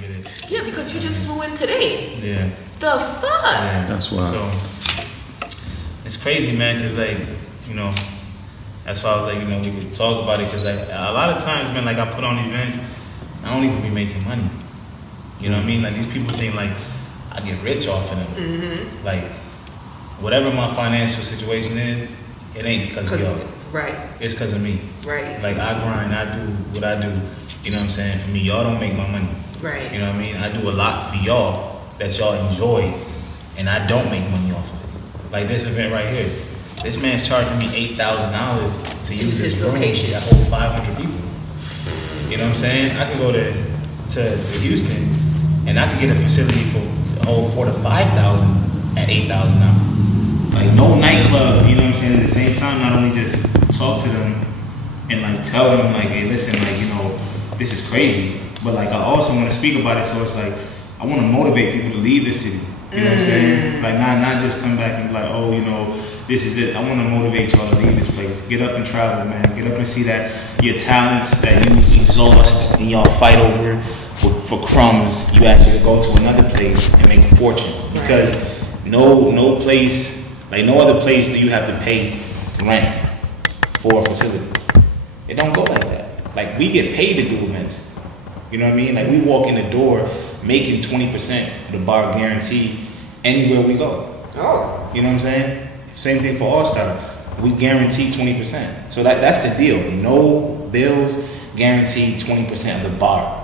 get it. Yeah, because you just flew in today. Yeah. The fuck? Yeah. That's wild. So it's crazy, man, because like, you know, that's why I was like, you know, we could talk about it, because like a lot of times, man, like I put on events, I don't even be making money. You know what I mean? Like these people think like I get rich off of them. Mm-hmm. Like whatever my financial situation is, it ain't because of y'all. Right. It's because of me. Right. Like I grind, I do what I do. You know what I'm saying? For me, y'all don't make my money. Right. You know what I mean? I do a lot for y'all that y'all enjoy, and I don't make money off of it. Like this event right here. This man's charging me $8,000 to use this room location. that hold 500 people. You know what I'm saying? I could go to Houston, and I could get a facility for hold 4,000 to 5,000 at $8,000. Like no nightclub. You know what I'm saying? At the same time, not only just talk to them and like tell them like, hey, listen, like, you know, this is crazy. But like I also want to speak about it, so it's like I want to motivate people to leave this city. You know what I'm saying? Like not just come back and be like, oh, you know, this is it. I want to motivate y'all to leave this place. Get up and travel, man. Get up and see that your talents that you exhaust and y'all fight over for crumbs, you actually go to another place and make a fortune. Because no place, like no other place do you have to pay rent for a facility. It don't go like that. Like we get paid to do events. You know what I mean? Like we walk in the door making 20% of the bar guarantee anywhere we go. Oh. You know what I'm saying? Same thing for All Star. We guarantee 20%. So that's the deal. No bills, guaranteed 20% of the bar.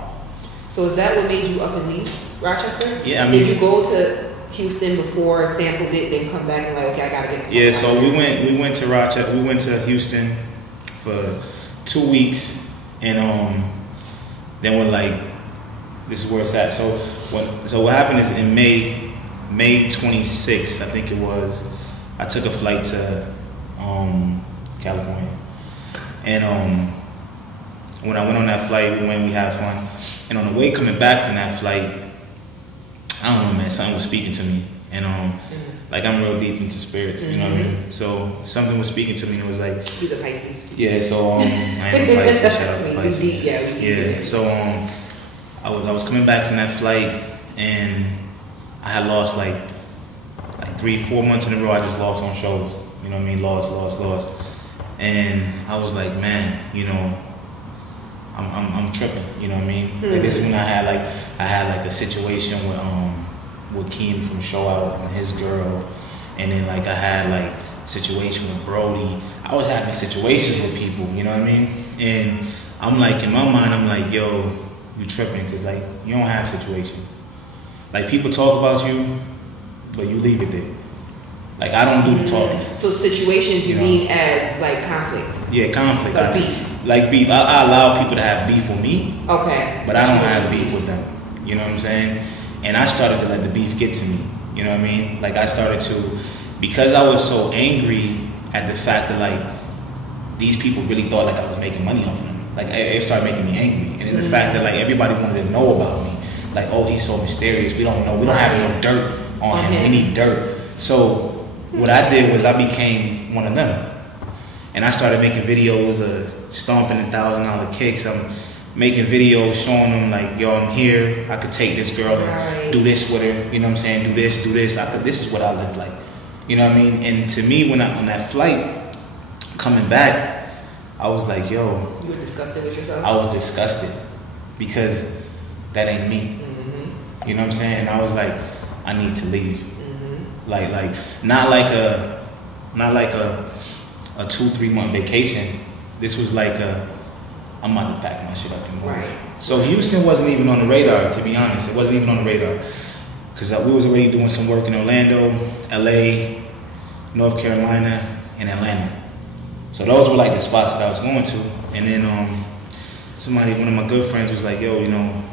So is that what made you up and leave Rochester? Yeah, I mean, did you go to Houston before, sampled it, then come back and like, okay, I gotta get. Yeah, so we went to Rochester. We went to Houston for 2 weeks, and then we're like, this is where it's at. So what happened is in May 26th, I think it was, I took a flight to California, and when I went on that flight, we had fun, and on the way coming back from that flight, I don't know, man, something was speaking to me, and like I'm real deep into spirits, you know what I mean? So something was speaking to me, and it was like, he's a Pisces. Yeah, so I am a Pisces. Shout out to Pisces. Yeah. So I was coming back from that flight, and I had lost like 3-4 months in a row. I just lost on shows. You know what I mean? Lost. And I was like, man, you know, I'm tripping. You know what I mean? Like this is when I had like a situation with Keem from Show Out and his girl, and then like I had like a situation with Brody. I was having situations with people. You know what I mean? And I'm like, in my mind, I'm like, yo, you tripping, because like you don't have situations. Like people talk about you, but you leave it there. Like I don't do the talking. So situations you mean as like conflict? Yeah, conflict. Like beef. Like beef. I allow people to have beef with me. Okay. But I don't have beef with them. You know what I'm saying? And I started to let the beef get to me. You know what I mean? Like I started to, because I was so angry at the fact that like these people really thought like I was making money off of them. Like it started making me angry. And then the fact that like everybody wanted to know about me. Like, oh, he's so mysterious. We don't know. We don't have no dirt on him. We need dirt. So what I did was I became one of them. And I started making videos of stomping $1,000 kicks. I'm making videos showing them like, yo, I'm here. I could take this girl and do this with her. You know what I'm saying? Do this. This is what I live like. You know what I mean? And to me, when on that flight, coming back, I was like, yo. You were disgusted with yourself? I was disgusted because that ain't me. You know what I'm saying? And I was like, I need to leave. Like not like a 2-3 month vacation. This was like I'm about to pack my shit up and move. Right. So Houston wasn't even on the radar, to be honest. It wasn't even on the radar, because we was already doing some work in Orlando, LA, North Carolina, and Atlanta. So those were like the spots that I was going to. And then one of my good friends was like, yo, you know,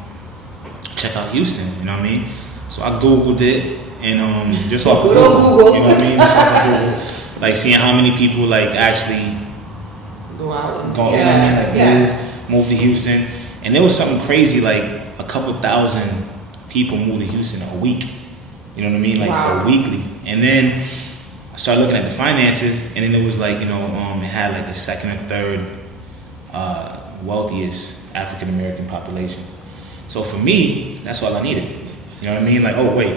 check out Houston, you know what I mean? So I Googled it, and just off of Google, you know what I mean? Just off of Google, like seeing how many people like actually go out, move to Houston. And there was something crazy, like a couple thousand people move to Houston a week. You know what I mean? Like so weekly. And then I started looking at the finances, and then it was like, you know, it had like the second or third wealthiest African American population. So for me, that's all I needed. You know what I mean? Like, oh wait,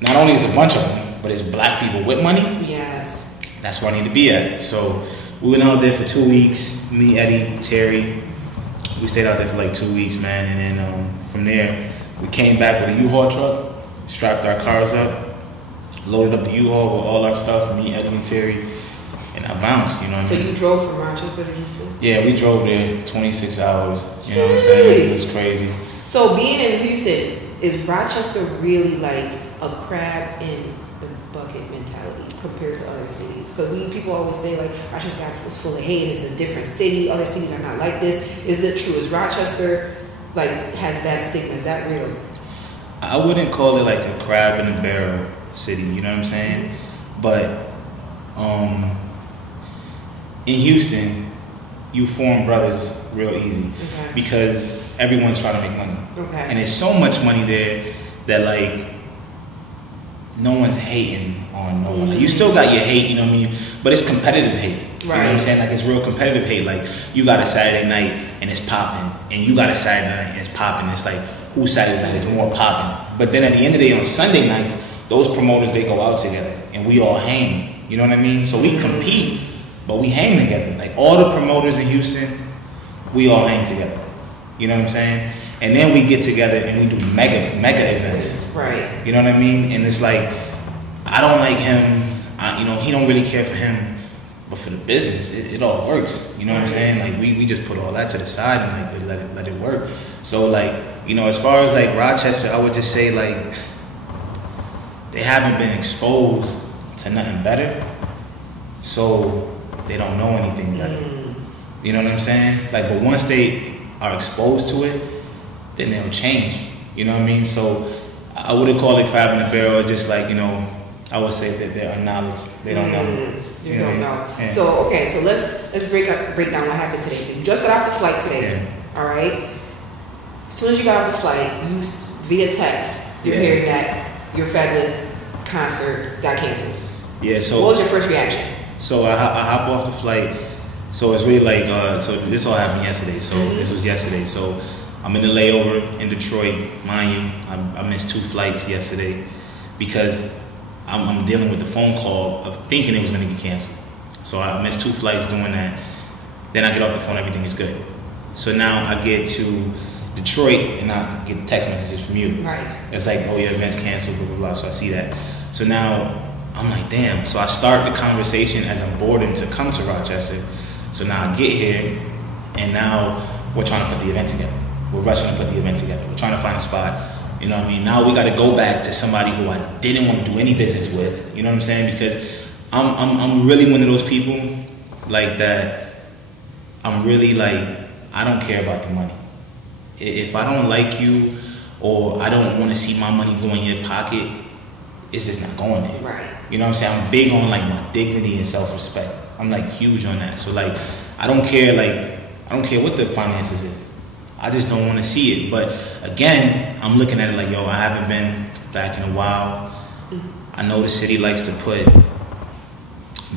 not only is a bunch of them, but it's black people with money. Yes. That's where I need to be at. So we went out there for 2 weeks. Me, Eddie, Terry. We stayed out there for like 2 weeks, man. And then from there, we came back with a U-Haul truck, strapped our cars up, loaded up the U-Haul with all our stuff, me, Eddie, and Terry, and I bounced, you know what I mean? So you drove from Rochester to Houston? Yeah, we drove there 26 hours, you know what I'm saying? It was crazy. So being in Houston, is Rochester really like a crab in the bucket mentality compared to other cities? Because people always say like Rochester is full of hate, it's a different city, other cities are not like this. Is it true? Is Rochester like has that stigma? Is that real? I wouldn't call it like a crab in a barrel city, you know what I'm saying? But in Houston, you form brothers real easy because everyone's trying to make money. Okay. And there's so much money there that like no one's hating on no one. Like, you still got your hate, you know what I mean? But it's competitive hate. Right. You know what I'm saying? Like it's real competitive hate. Like you got a Saturday night and it's popping, and you got a Saturday night and it's popping. It's like whose Saturday night is more popping. But then at the end of the day on Sunday nights, those promoters, they go out together and we all hang. You know what I mean? So we compete, but we hang together. Like all the promoters in Houston, we all hang together. You know what I'm saying? And then we get together and we do mega events. Right. You know what I mean? And it's like, I don't like him. You know, he don't really care for him. But for the business, it all works. You know what I'm saying? Like we just put all that to the side and like let it work. So like, you know, as far as like Rochester, I would just say like they haven't been exposed to nothing better, so they don't know anything better. You know what I'm saying? Like, but once they are exposed to it, then they'll change. You know what I mean? So I wouldn't call it crab in the barrel. It's just like, you know, I would say that they're unknowledge. They don't know. You don't know. Yeah. So okay, so let's break down what happened today. So you just got off the flight today. Yeah. All right. As soon as you got off the flight, you via text, you're hearing that your Fabulous concert got canceled. Yeah. So what was your first reaction? So I hop off the flight. So it's really like so this all happened yesterday. So this was yesterday. So I'm in the layover in Detroit, mind you. I missed 2 flights yesterday because I'm dealing with the phone call of thinking it was going to get canceled. So I missed 2 flights doing that. Then I get off the phone, everything is good. So now I get to Detroit and I get text messages from you. Right. It's like, oh, your event's canceled, blah, blah, blah. So I see that. So now I'm like, damn. So I start the conversation as I'm boarding to come to Rochester. So now I get here and now we're trying to put the event together. We're rushing to put the event together. We're trying to find a spot. You know what I mean? Now we got to go back to somebody who I didn't want to do any business with. You know what I'm saying? Because I'm really one of those people like that. I'm really like, I don't care about the money. If I don't like you or I don't want to see my money go in your pocket, it's just not going there. Right. You know what I'm saying? I'm big on like my dignity and self-respect. I'm like huge on that. So like, I don't care what the finances is. I just don't want to see it. But again, I'm looking at it like, yo, I haven't been back in a while. I know the city likes to put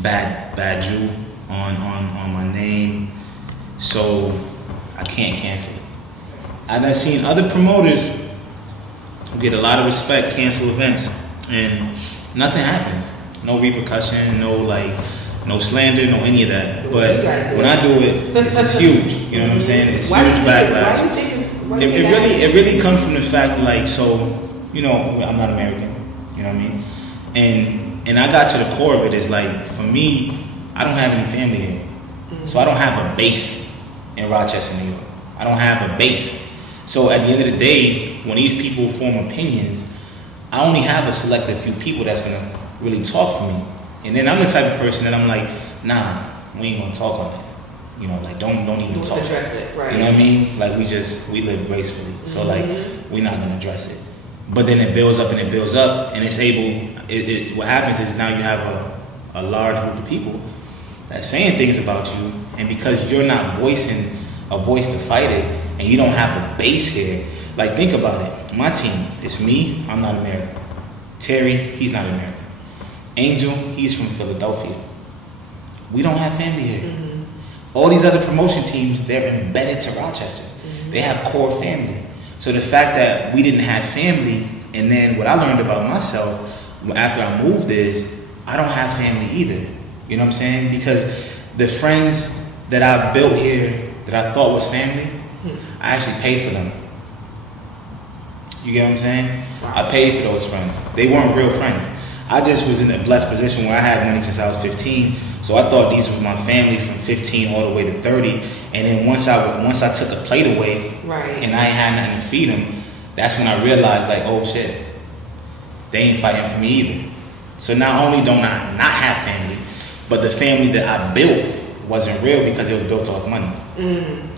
bad Jew on my name, so I can't cancel it. I've seen other promoters who get a lot of respect cancel events, and nothing happens. No repercussion, no slander, no any of that. But when I do it, it's huge. You know what I'm saying? It's huge backlash. It really comes from the fact, like, so, you know, I'm not American. You know what I mean? And I got to the core of it. Is like, for me, I don't have any family here, so I don't have a base in Rochester, New York. I don't have a base. So at the end of the day, when these people form opinions, I only have a selected few people that's gonna really talk for me. And then I'm the type of person that I'm like, nah, we ain't gonna talk on that. You know, like don't even talk. Address it, right? You know what I mean? Like we live gracefully. So like we're not gonna address it. But then it builds up and it builds up, and it's able. What happens is now you have a large group of people that's saying things about you, and because you're not voicing a voice to fight it, and you don't have a base here. Like think about it. My team, it's me. I'm not American. Terry, he's not American. Angel, he's from Philadelphia. We don't have family here. All these other promotion teams, they're embedded to Rochester. They have core family. So the fact that we didn't have family, and then what I learned about myself after I moved is I don't have family either. You know what I'm saying? Because the friends that I built here that I thought was family, I actually paid for them. You get what I'm saying? Wow. I paid for those friends. They weren't real friends. I just was in a blessed position where I had money since I was 15. So I thought these was my family from 15 all the way to 30. And then once I took a plate away, right, and I ain't had nothing to feed them, that's when I realized, like, oh shit, they ain't fighting for me either. So not only don't I not have family, but the family that I built wasn't real because it was built off money.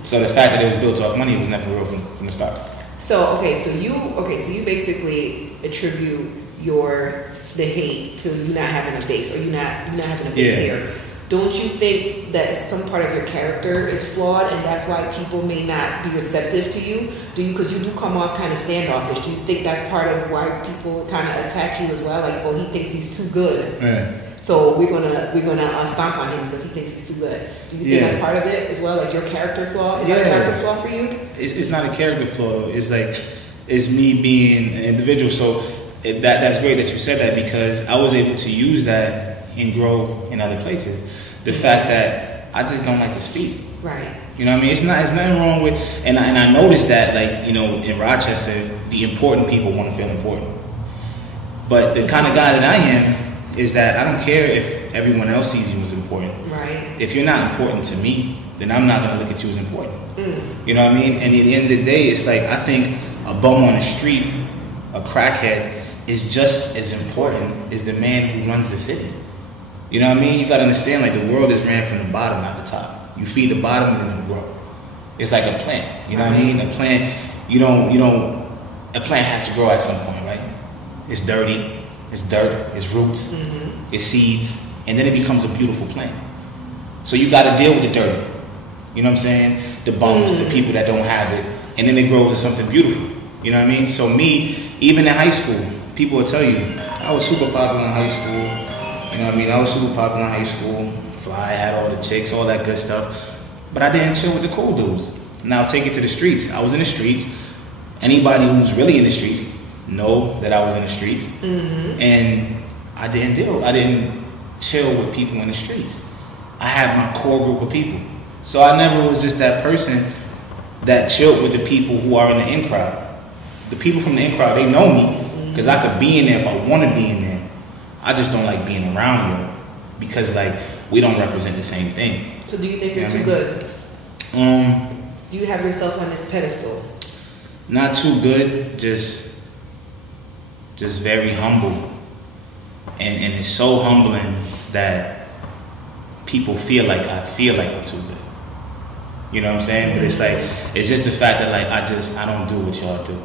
So the fact that it was built off money was never real from the start. So you basically attribute the hate to you not having a base, or you not having a base here. Don't you think that some part of your character is flawed, and that's why people may not be receptive to you? Because you do come off kind of standoffish. Do you think that's part of why people kind of attack you as well? Like, well, he thinks he's too good, so we're gonna stomp on him because he thinks he's too good. Do you think that's part of it as well? Like your character flaw? Is that a character flaw for you? It's not a character flaw. It's like it's me being an individual. So that's great that you said that, because I was able to use that and grow in other places. The fact that I just don't like to speak. Right. You know what I mean? It's nothing wrong with, and I noticed that, like, you know, in Rochester, the important people want to feel important. But the kind of guy that I am is that I don't care if everyone else sees you as important. Right. If you're not important to me, then I'm not going to look at you as important. You know what I mean? And at the end of the day, it's like, I think a bum on the street, a crackhead, is just as important as the man who runs the city. You know what I mean? You got to understand, like, the world is ran from the bottom, not the top. You feed the bottom and then it'll grow. It's like a plant. You know what I mean? A plant, a plant has to grow at some point, right? It's dirty, it's dirt, it's roots, it's seeds, and then it becomes a beautiful plant. So you got to deal with the dirty. You know what I'm saying? The bums, the people that don't have it, and then it grows to something beautiful. You know what I mean? So me, even in high school, people will tell you, I was super popular in high school. You know what I mean? I was super popular in high school. Fly, had all the chicks, all that good stuff. But I didn't chill with the cool dudes. Now take it to the streets. I was in the streets. Anybody who's really in the streets know that I was in the streets. And I didn't chill with people in the streets. I had my core group of people. So I never was just that person that chilled with the people who are in the in crowd. The people from the in crowd, they know me, because I could be in there if I want to be in there. I just don't like being around you, because, like, we don't represent the same thing. So do you think you're too good? Do you have yourself on this pedestal? Not too good, just very humble. And it's so humbling that people feel like I'm too good. You know what I'm saying? But it's like, it's just the fact that, like, I don't do what y'all do.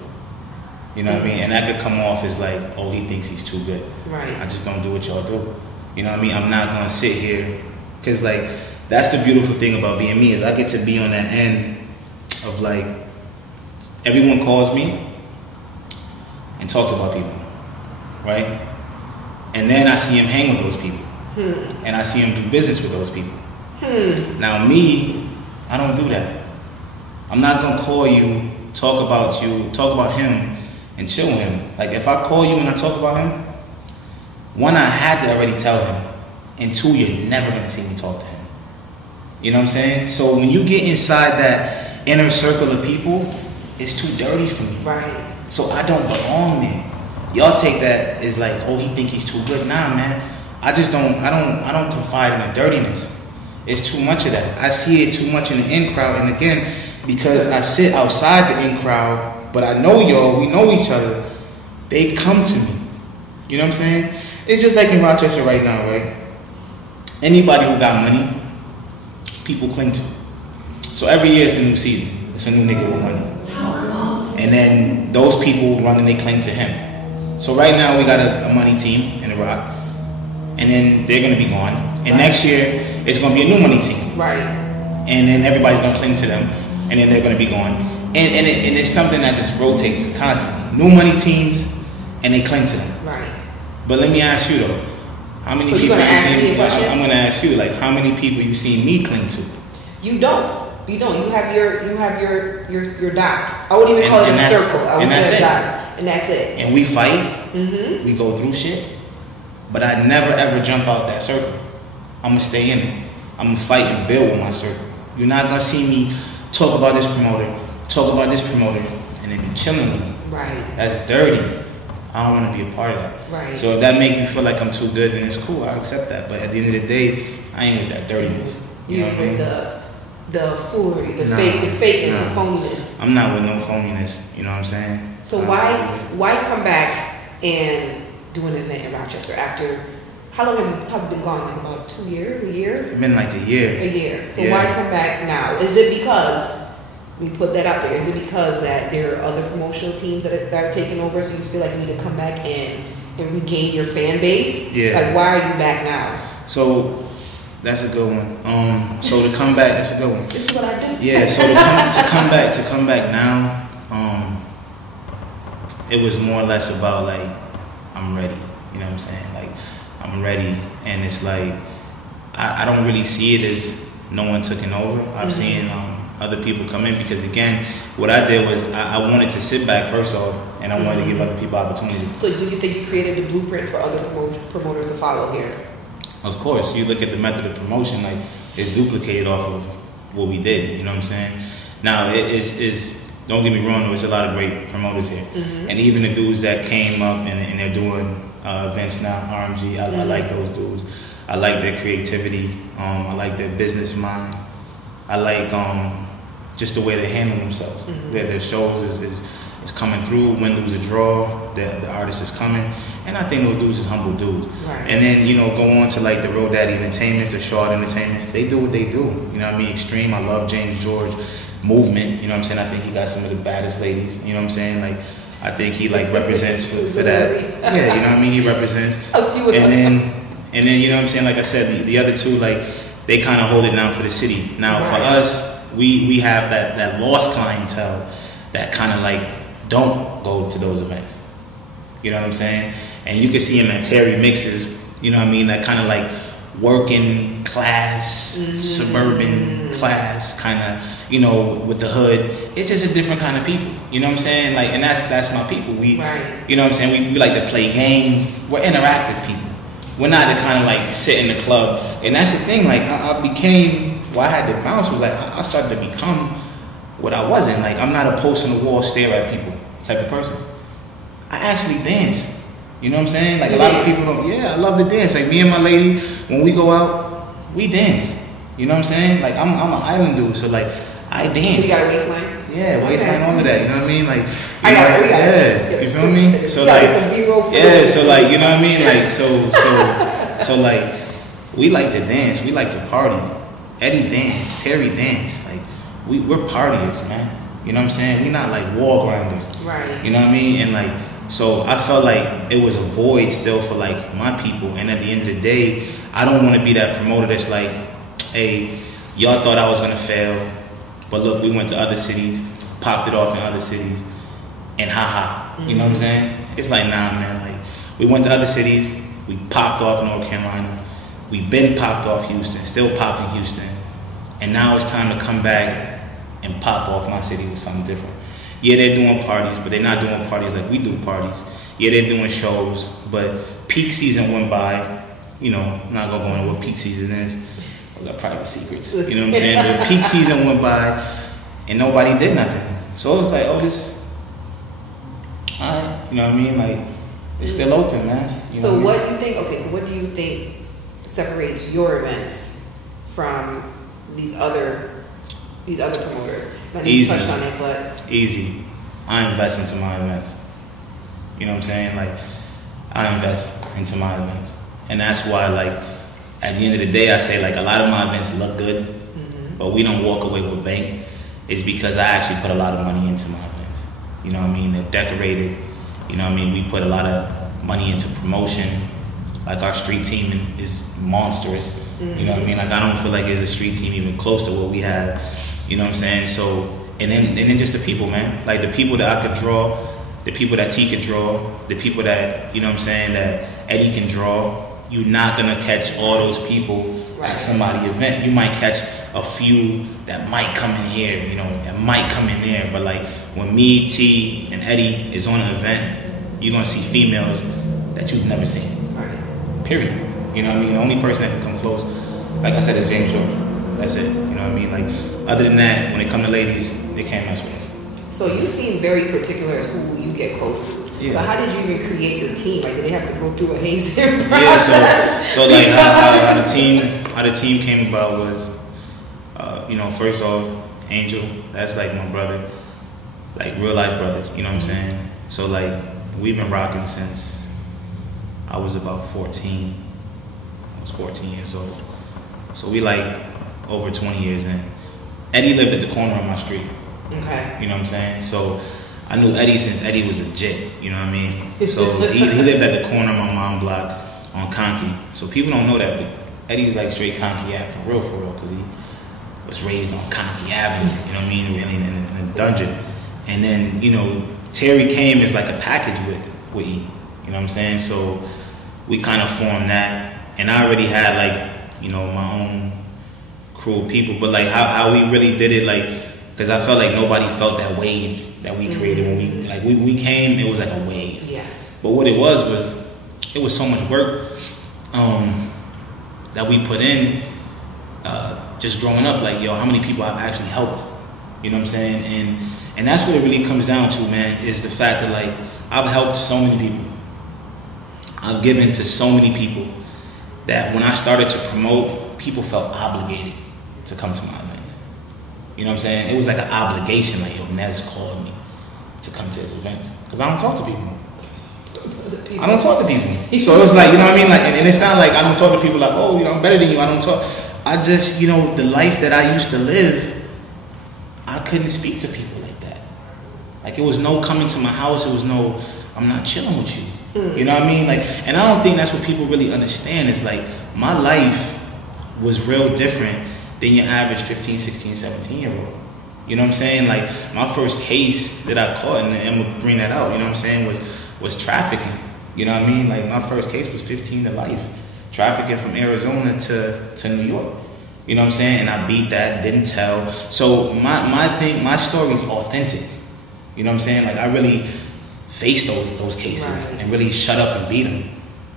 You know what I mean? And that could come off as like, oh, he thinks he's too good. Right. I just don't do what y'all do. You know what I mean? I'm not going to sit here. Because, like, that's the beautiful thing about being me, is I get to be on that end of, like, everyone calls me and talks about people. Right? And then I see him hang with those people. And I see him do business with those people. Now, me, I don't do that. I'm not going to call you, talk about him, and chill with him. Like, if I call you and I talk about him, one, I had to already tell him, and two, you're never going to see me talk to him. You know what I'm saying? So when you get inside that inner circle of people, it's too dirty for me. Right. So I don't belong there. Y'all take that as like, oh, he think he's too good. Nah, man. I don't confide in the dirtiness. It's too much of that. I see it too much in the in crowd, and again, because I sit outside the in crowd, but I know y'all, we know each other, they come to me. You know what I'm saying? It's just like in Rochester right now, right? Anybody who got money, people cling to. So every year it's a new season. It's a new nigga with money. And then those people run and they cling to him. So right now we got a money team in the Rock. And then they're going to be gone. And next year it's going to be a new money team. Right. And then everybody's going to cling to them. And then they're going to be gone. And it's something that just rotates constantly. New money teams, and they cling to them. Right. But let me ask you though, how many people? You're gonna ask me a question? I'm going to ask you, like, how many people you seen me cling to? You don't. You don't. You have your dot. I wouldn't even call it a circle. I would say a dot, and that's it. And we fight. We go through shit. But I never ever jump out that circle. I'm gonna stay in it. I'm gonna fight and build with my circle. You're not gonna see me talk about this promoter, and then be chilling with them. Right. That's dirty. I don't want to be a part of that. Right. So if that makes me feel like I'm too good, then it's cool. I accept that. But at the end of the day, I ain't with that dirtiness. You know what I mean? The foolery, the fakeness, the phoniness. I'm not with no phoniness. You know what I'm saying? So why come back and do an event in Rochester after? How long have you probably been gone? Like about 2 years, a year? It's been like a year. A year. So why come back now? Is it because we put that out there? Is it because that there are other promotional teams that are taking over, so you feel like you need to come back and regain your fan base? Yeah. Like, why are you back now? So that's a good one. So to come back, that's a good one. This is what I do. Yeah. So to come back now, it was more or less about like I'm ready. You know what I'm saying? Like I'm ready, and it's like I don't really see it as no one taking over. I've seen other people come in, because again, what I did was I wanted to sit back first off, and I wanted to give other people opportunities. So do you think you created the blueprint for other promoters to follow here? Of course, you look at the method of promotion, like it's duplicated off of what we did. You know what I'm saying? Now it is. Don't get me wrong, there's a lot of great promoters here, and even the dudes that came up and they're doing events now, RMG. I like those dudes. I like their creativity. I like their business mind. I like just the way they handle themselves. Their shows is coming through. When there's a draw, the artist is coming. And I think those dudes is humble dudes. Right. And then, go on to like the Road Daddy Entertainments, the Shard Entertainments. They do what they do. You know what I mean? Extreme. I love James George movement. You know what I'm saying? I think he got some of the baddest ladies. You know what I'm saying? Like, I think he like represents for that. Yeah, you know what I mean? He represents. And then you know what I'm saying? Like I said, the other two, like, they kind of hold it down for the city. Now for us, we have that lost clientele that kind of like don't go to those events. You know what I'm saying? And you can see him at Terry Mixes, you know what I mean? That kind of like working class, suburban class kind of, with the hood. It's just a different kind of people. You know what I'm saying? Like, and that's my people. We, you know what I'm saying? We like to play games. We're interactive people. We're not the kind of like sit in the club. And that's the thing. Like I became, I had to bounce was like I started to become what I wasn't. Like I'm not a post on the wall, stare at people type of person. I actually dance. You know what I'm saying? Like a lot of people don't. Yeah, I love to dance. Like me and my lady, when we go out, we dance. You know what I'm saying? Like I'm an island dude, so like I dance. So you got a waistline? Yeah, waistline on to that. You know what I mean? Like we got it. You feel me? So like so like you know what I mean? Like so like we like to dance. We like to party. Eddie dance. Terry dance. Like we're partiers, man. You know what I'm saying? We're not like wall grinders. Right. You know what I mean? And like, so I felt like it was a void still for like my people. And at the end of the day, I don't want to be that promoter that's like, hey, y'all thought I was going to fail. But look, we went to other cities, popped it off in other cities, and haha. You know what I'm saying? It's like, nah, man. Like, we went to other cities, we popped off North Carolina, we been popped off Houston, still popping Houston. And now it's time to come back and pop off my city with something different. Yeah, they're doing parties, but they're not doing parties like we do parties. Yeah, they're doing shows, but peak season went by. I'm not gonna go into what peak season is. I got private secrets. You know what I'm saying? But peak season went by, and nobody did nothing. So it was like, alright. You know what I mean? Like, it's still open, man. So what do you think? Okay, so what do you think separates your events from these other promoters? You touched on it, but easy. I invest into my events. You know what I'm saying? Like, I invest into my events, and that's why, like, at the end of the day, I say like a lot of my events look good, but we don't walk away with bank. It's because I actually put a lot of money into my events. You know what I mean? They're decorated. You know what I mean? We put a lot of money into promotion. Like our street team is monstrous. You know what I mean? Like I don't feel like there's a street team even close to what we have. You know what I'm saying? So, and then just the people, man. Like the people that I could draw, the people that T could draw, the people that, you know what I'm saying, that Eddie can draw. You're not gonna catch all those people at somebody's event. You might catch a few that might come in here, you know, that might come in there. But like when me, T, and Eddie is on an event, you're gonna see females that you've never seen. Right. Period. You know what I mean? The only person that can come close, like I said, is James George. That's it. You know what I mean? Like other than that, when it comes to ladies, they can't mess with us. So you seem very particular as who you get close to. Yeah. So how did you even create your team? Like, did they have to go through a hazing process? Yeah. So like how the team came about was, you know, first off, Angel. That's like my brother, like real life brothers. You know what I'm saying? So like we've been rocking since I was about 14. I was 14 years old. So we like over 20 years in. Eddie lived at the corner of my street. Okay. You know what I'm saying? So I knew Eddie since Eddie was a jit. You know what I mean? So he lived at the corner of my mom's block on Conkey. So people don't know that, but Eddie's like straight Conkey Ave for real, because he was raised on Conkey Avenue. You know what I mean? Really in a dungeon. And then, you know, Terry came as like a package with E. You know what I'm saying? So we kind of formed that. And I already had like, you know, my own crew of people. But like how we really did it, like, because I felt like nobody felt that wave that we created when we came. It was like a wave. Yes. But what it was so much work that we put in just growing up. Like, yo, how many people I've actually helped? You know what I'm saying? And that's what it really comes down to, man, is the fact that like I've helped so many people. I've given to so many people that when I started to promote, people felt obligated to come to my events. You know what I'm saying? It was like an obligation, like, yo, NEZ called me to come to his events. Because I don't talk to people. I don't talk to people. So it's like, you know what I mean? Like, and it's not like I don't talk to people like, oh, you know, I'm better than you. I don't talk. I just, you know, the life that I used to live, I couldn't speak to people like that. Like, it was no coming to my house. It was no, I'm not chilling with you. You know what I mean? Like, and I don't think that's what people really understand. It's like, my life was real different than your average 15, 16, 17-year-old. You know what I'm saying? Like, my first case that I caught, and I'm gonna bring that out, you know what I'm saying, was trafficking. You know what I mean? Like, my first case was 15 to life. Trafficking from Arizona to New York. You know what I'm saying? And I beat that, didn't tell. So my story is authentic. You know what I'm saying? Like, I really faced those cases and really shut up and beat them.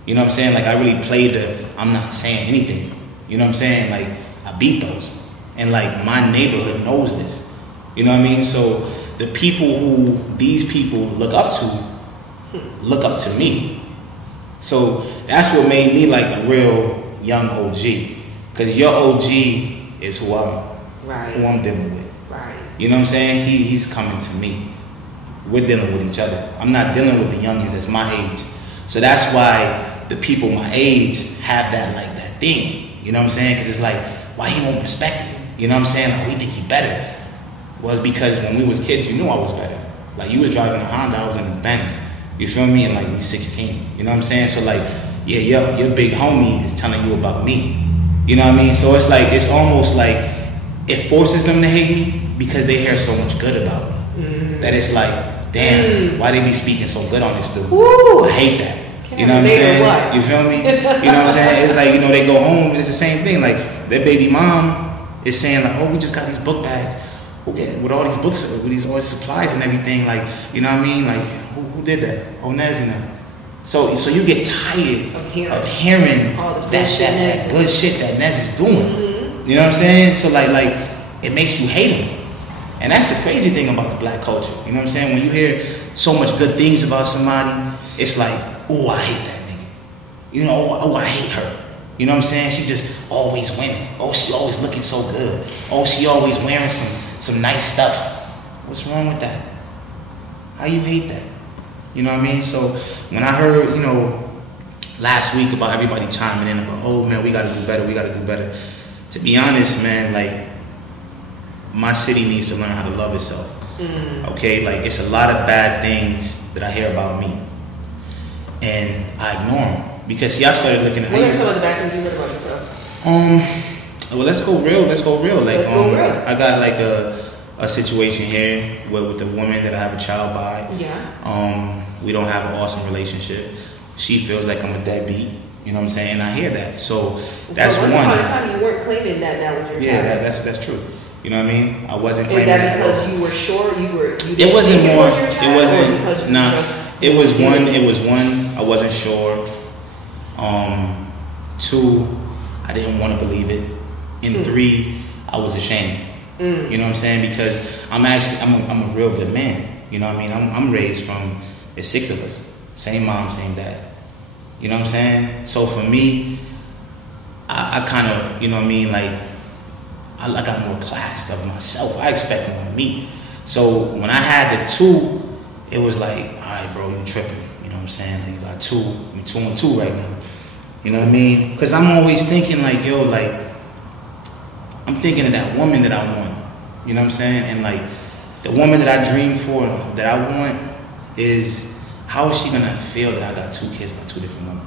You know what I'm saying? Like, I really played the I'm not saying anything. You know what I'm saying? Like, I beat those. And like, my neighborhood knows this. You know what I mean? So the people who these people look up to me. So that's what made me like a real young OG. Because your OG is who I'm dealing with. Right. You know what I'm saying? He's coming to me. We're dealing with each other. I'm not dealing with the youngins that's my age. So that's why the people my age have that like that thing. You know what I'm saying? Because it's like, why he won't respect you? You know what I'm saying? Like, we think he better. Was because when we was kids, you knew I was better. Like, you was driving a Honda, I was in a Benz. You feel me? And like, you 16. You know what I'm saying? So like, yeah, your big homie is telling you about me. You know what I mean? So it's like, it's almost like it forces them to hate me because they hear so much good about me. That it's like, damn, why they be speaking so good on this dude? I hate that. You know what I'm saying? You feel me? You know what I'm saying? It's like, you know, they go home and it's the same thing. Like, their baby mom is saying like, oh, we just got these book bags. Okay, with all these books, with all these supplies and everything. Like, you know what I mean? Like, who did that? Oh, NEZ and them. So you get tired of hearing all the that good shit that NEZ is doing. You know what I'm saying? So like it makes you hate him. And that's the crazy thing about the black culture. You know what I'm saying? When you hear so much good things about somebody, it's like, oh, I hate that nigga. You know, oh, I hate her. You know what I'm saying? She just always winning. Oh, she always looking so good. Oh, she always wearing some nice stuff. What's wrong with that? How you hate that? You know what I mean? So when I heard, you know, last week about everybody chiming in about, oh man, we gotta do better. To be honest, man, like, my city needs to learn how to love itself. Okay, like, it's a lot of bad things that I hear about me, and I ignore them because see, I started looking at. What are some of the bad things you heard about yourself? Well, let's go real. Like, let's go real. I got like a situation here with the woman that I have a child by. Yeah. We don't have an awesome relationship. She feels like I'm a deadbeat. You know what I'm saying? And I hear that. So that's once one. upon a time, you weren't claiming that was your child. Yeah, that's true. You know what I mean? I wasn't claiming that. Is that because you were sure you it wasn't more. It wasn't. Nah. It was one. It was one. I wasn't sure. Two, I didn't want to believe it. And three, I was ashamed. You know what I'm saying? Because I'm a real good man. You know what I mean? I'm raised from, there's 6 of us. Same mom, same dad. You know what I'm saying? So for me, I kind of, you know what I mean, like, I got more class of myself. I expect more of me. So when I had the 2, it was like, all right, bro, you tripping. You know what I'm saying? Like, you got 2, you're 2 and 2 right now. You know what I mean? Because I'm always thinking like, yo, like, I'm thinking of that woman that I want. You know what I'm saying? And like, the woman that I dream for, that I want, is, how is she gonna feel that I got 2 kids by 2 different women?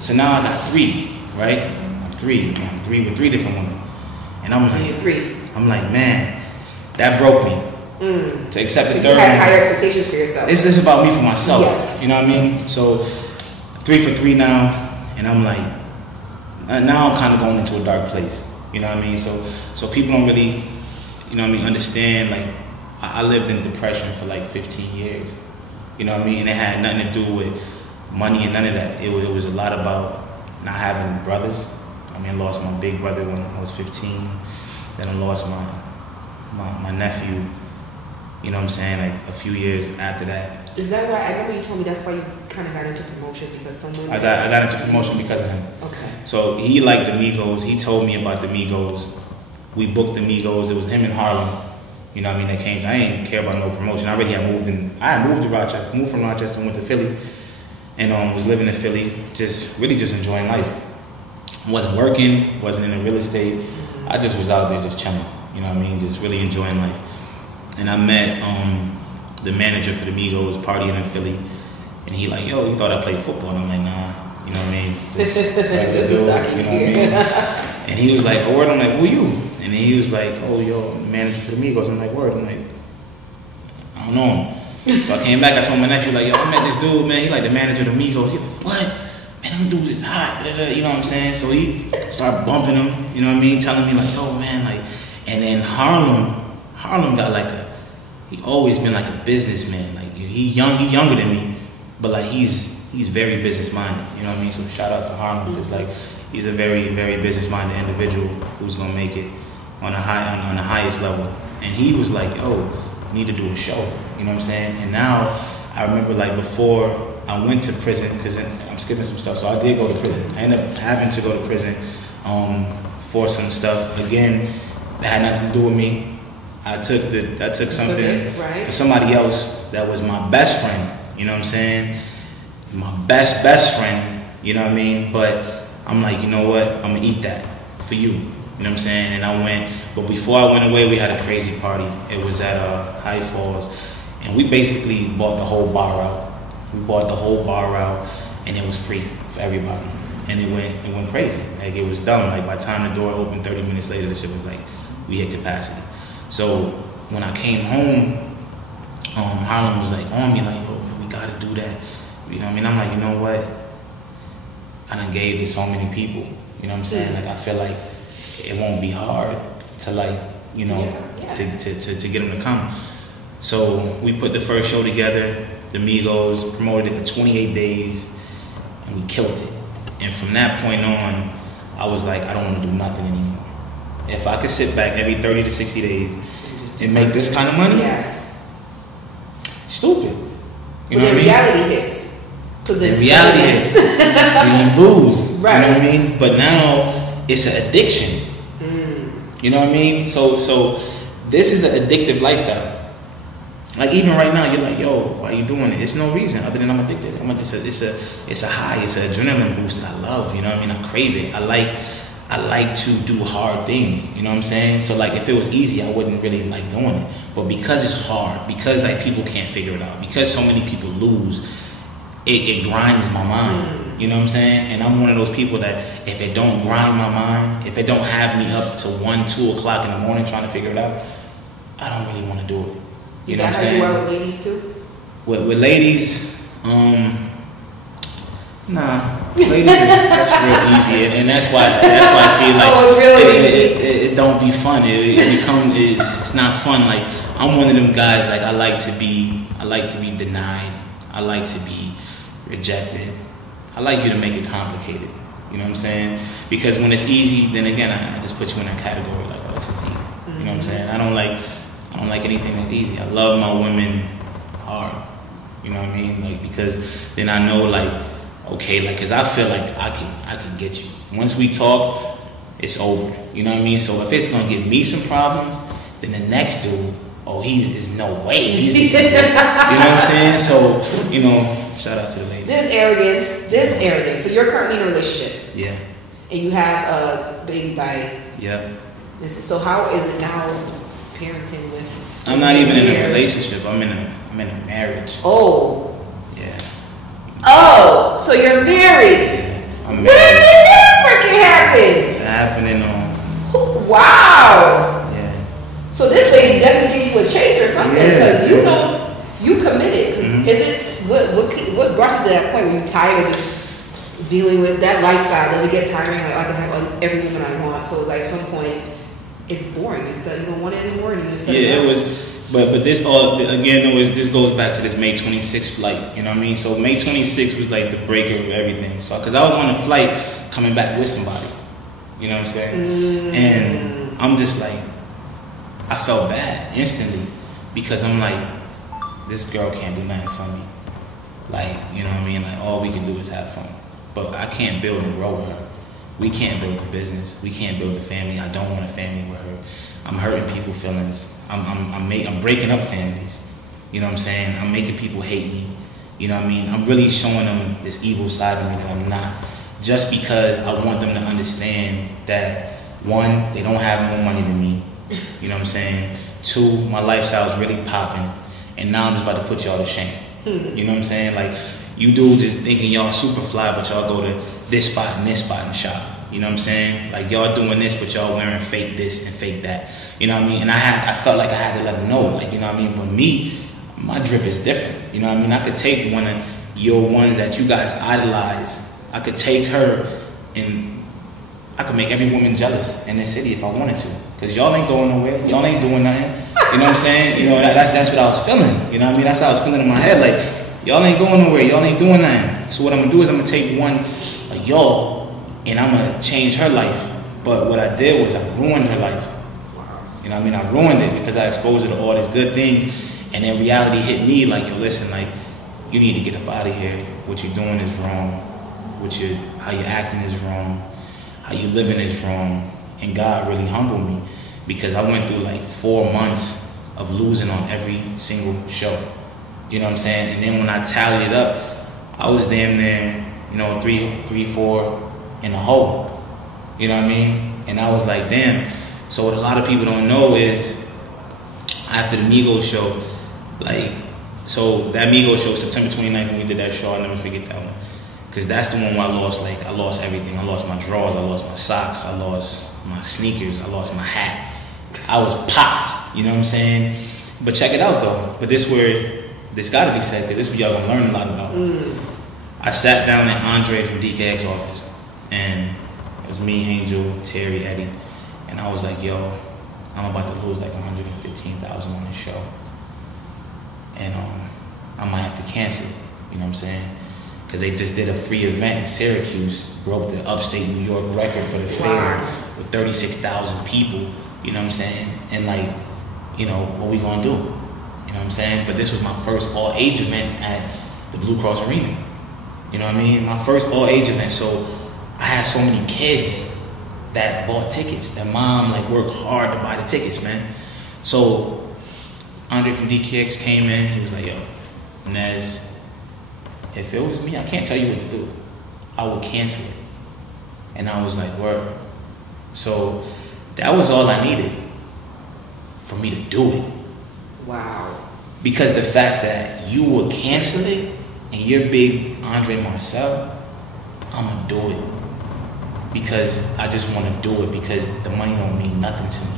So now I got 3, right? I'm 3 with 3 different women. And I'm like, man, that broke me. To accept the third. You had higher expectations for yourself. This is about me for myself. Yes. You know what I mean? So 3 for 3 now, and I'm like, now I'm kind of going into a dark place. You know what I mean? So people don't really, you know what I mean, understand. Like, I lived in depression for like 15 years. You know what I mean? And it had nothing to do with money and none of that. It was a lot about not having brothers. I mean, I lost my big brother when I was 15. Then I lost my nephew, you know what I'm saying, like a few years after that. Is that why, I remember you told me that's why you kind of got into promotion, because someone... I got into promotion because of him. Okay. So he liked the Migos. He told me about the Migos. We booked the Migos. It was him in Harlem. You know what I mean? They came. I didn't care about no promotion. I already had moved in. I had moved to Rochester. Moved from Rochester, went to Philly, and was living in Philly. Just enjoying life. Wasn't working. Wasn't in the real estate. I just was out there just chilling. You know what I mean? Just really enjoying life. And I met the manager for the Migos partying in Philly, and he like, yo, he thought I played football. And I'm like, nah. You know what I mean? Just this is dude, you know what I mean? And he was like, oh, word. I'm like, who you? And then he was like, oh, yo, manager for the Migos. I'm like, word. I'm like, I don't know him. So I came back, I told my nephew, like, yo, I met this dude, man. He like the manager of the Migos. He's like, what? Man, them dudes is hot. You know what I'm saying? So he started bumping him, you know what I mean? Telling me like, yo, man, like, and then Harlem got like he always been like a businessman. Like, he younger than me, but like he's very business minded. You know what I mean? So shout out to Harlem, because like he's a very, very business minded individual who's gonna make it on the highest level. And he was like, yo, you need to do a show. You know what I'm saying? And now I remember like before I went to prison, because I'm skipping some stuff, so I did go to prison. I ended up having to go to prison for some stuff. Again, that had nothing to do with me. I took something for somebody else that was my best friend. You know what I'm saying? My best friend. You know what I mean? But I'm like, you know what? I'm gonna eat that for you. You know what I'm saying? And I went. But before I went away, we had a crazy party. It was at High Falls, and we basically bought the whole bar out. And it was free for everybody. And it went crazy. Like, it was dumb. Like, by the time the door opened 30 minutes later, the shit was like, we hit capacity. So when I came home, Harlem was like on me, like, yo, man, we gotta do that. You know what I mean? I'm like, you know what? I done gave to so many people. You know what I'm saying? Like, I feel like it won't be hard to, like, you know, to get them to come. So we put the first show together, the Migos, promoted it for 28 days, and we killed it. And from that point on, I was like, I don't want to do nothing anymore. If I could sit back every 30 to 60 days and make this kind of money, stupid. You know what I mean? Reality hits. The reality hits. You lose. Right. You know what I mean? But now it's an addiction. You know what I mean? So this is an addictive lifestyle. Like, even right now, you're like, yo, why are you doing it? It's no reason other than I'm addicted. It's a high. It's an adrenaline boost that I love. You know what I mean? I crave it. I like to do hard things. You know what I'm saying? So like, if it was easy, I wouldn't really like doing it. But because it's hard, because like people can't figure it out, because so many people lose, it grinds my mind. You know what I'm saying? And I'm one of those people that if it don't grind my mind, if it don't have me up to 1, 2 o'clock in the morning trying to figure it out, I don't really want to do it. You know what I'm saying? You are with ladies too? With ladies, Nah, ladies, that's real easy, and that's why I see like Oh, it's real it don't be fun. It's not fun. Like I'm one of them guys. Like I like to be denied. I like to be rejected. I like you to make it complicated. You know what I'm saying? Because when it's easy, then again, I just put you in a category like, oh, it's just easy. You know what I'm saying? I don't like anything that's easy. I love my women hard. You know what I mean? Like because then I know like, okay, like because I feel like I can get you. Once we talk, it's over. You know what I mean? So if it's gonna give me some problems, then the next dude, oh, there's no way he's you know what I'm saying? So, you know, shout out to the lady. This arrogance. So you're currently in a relationship. Yeah. And you have a baby by. Yep. So how is it now parenting with? I'm not even in a relationship. I'm in a marriage. Oh. Yeah. Oh, so you're married. Yeah. I'm When married. did that freaking happen? That happening Wow. Yeah. So this lady definitely gave you a chase or something because you know you committed. Mm-hmm. Is it what brought you to that point? Were you tired of just dealing with that lifestyle? Does it get tiring? Like I can have every woman I want. So like at some point, it's boring. It's like you don't want it anymore. And you just it was. But this all again this goes back to this May 26th flight. You know what I mean? So May 26th was like the breaker of everything. So because I was on a flight coming back with somebody. You know what I'm saying? And I'm just like, I felt bad instantly because I'm like, this girl can't do nothing for me. Like, you know what I mean? Like all we can do is have fun. But I can't build and grow with her. We can't build a business. We can't build a family. I don't want a family with her. I'm hurting people's feelings. I'm breaking up families. You know what I'm saying? I'm making people hate me. You know what I mean? I'm really showing them this evil side of me that I'm not. Just because I want them to understand that one, they don't have more money than me. You know what I'm saying? Two, my lifestyle is really popping. And now I'm just about to put y'all to shame. You know what I'm saying? Like, you dudes just thinking y'all super fly, but y'all go to this spot and shop. You know what I'm saying? Like, y'all doing this, but y'all wearing fake this and fake that. You know what I mean? And I felt like I had to let them know. Like, you know what I mean? But me, my drip is different. You know what I mean? I could take one of your ones that you guys idolize. I could take her and I could make every woman jealous in this city if I wanted to. Because y'all ain't going nowhere. Y'all ain't doing nothing. You know what I'm saying? You know, that's what I was feeling. You know what I mean? That's how I was feeling in my head. Like, y'all ain't going nowhere. Y'all ain't doing nothing. So what I'm going to do is I'm going to take one of y'all and I'm going to change her life. But what I did was I ruined her life. You know what I mean? I ruined it because I exposed her to all these good things. And then reality hit me like, yo, listen, like, you need to get up out of here. What you're doing is wrong. How you're acting is wrong. How you living is wrong. And God really humbled me because I went through like 4 months of losing on every single show. You know what I'm saying? And then when I tallied it up, I was damn near, you know, 3-4 in a hole. You know what I mean? And I was like, damn. So what a lot of people don't know is after the Migos show, like, so that Migos show, September 29th, when we did that show, I'll never forget that one. Because that's the one where I lost everything. I lost my drawers, I lost my socks, I lost my sneakers, I lost my hat. I was popped, you know what I'm saying? But check it out though. But this gotta be said, because this is what y'all gonna learn a lot about. I sat down at Andre from DKX's office, and it was me, Angel, Terry, Eddie, and I was like, yo, I'm about to lose like $115,000 on this show. And I might have to cancel it, you know what I'm saying? Because they just did a free event in Syracuse, broke the upstate New York record for the fair with 36,000 people, you know what I'm saying? And like, you know, what we gonna do? You know what I'm saying? But this was my first all-age event at the Blue Cross Arena. You know what I mean? My first all-age event. So I had so many kids that bought tickets, that mom like worked hard to buy the tickets, man. So Andre from DKX came in, he was like, yo, NEZ, if it was me, I can't tell you what to do. I will cancel it. And I was like, word. So that was all I needed for me to do it. Wow. Because the fact that you will cancel it and you're big Andre Marcel, I'm going to do it. Because I just want to do it because the money don't mean nothing to me.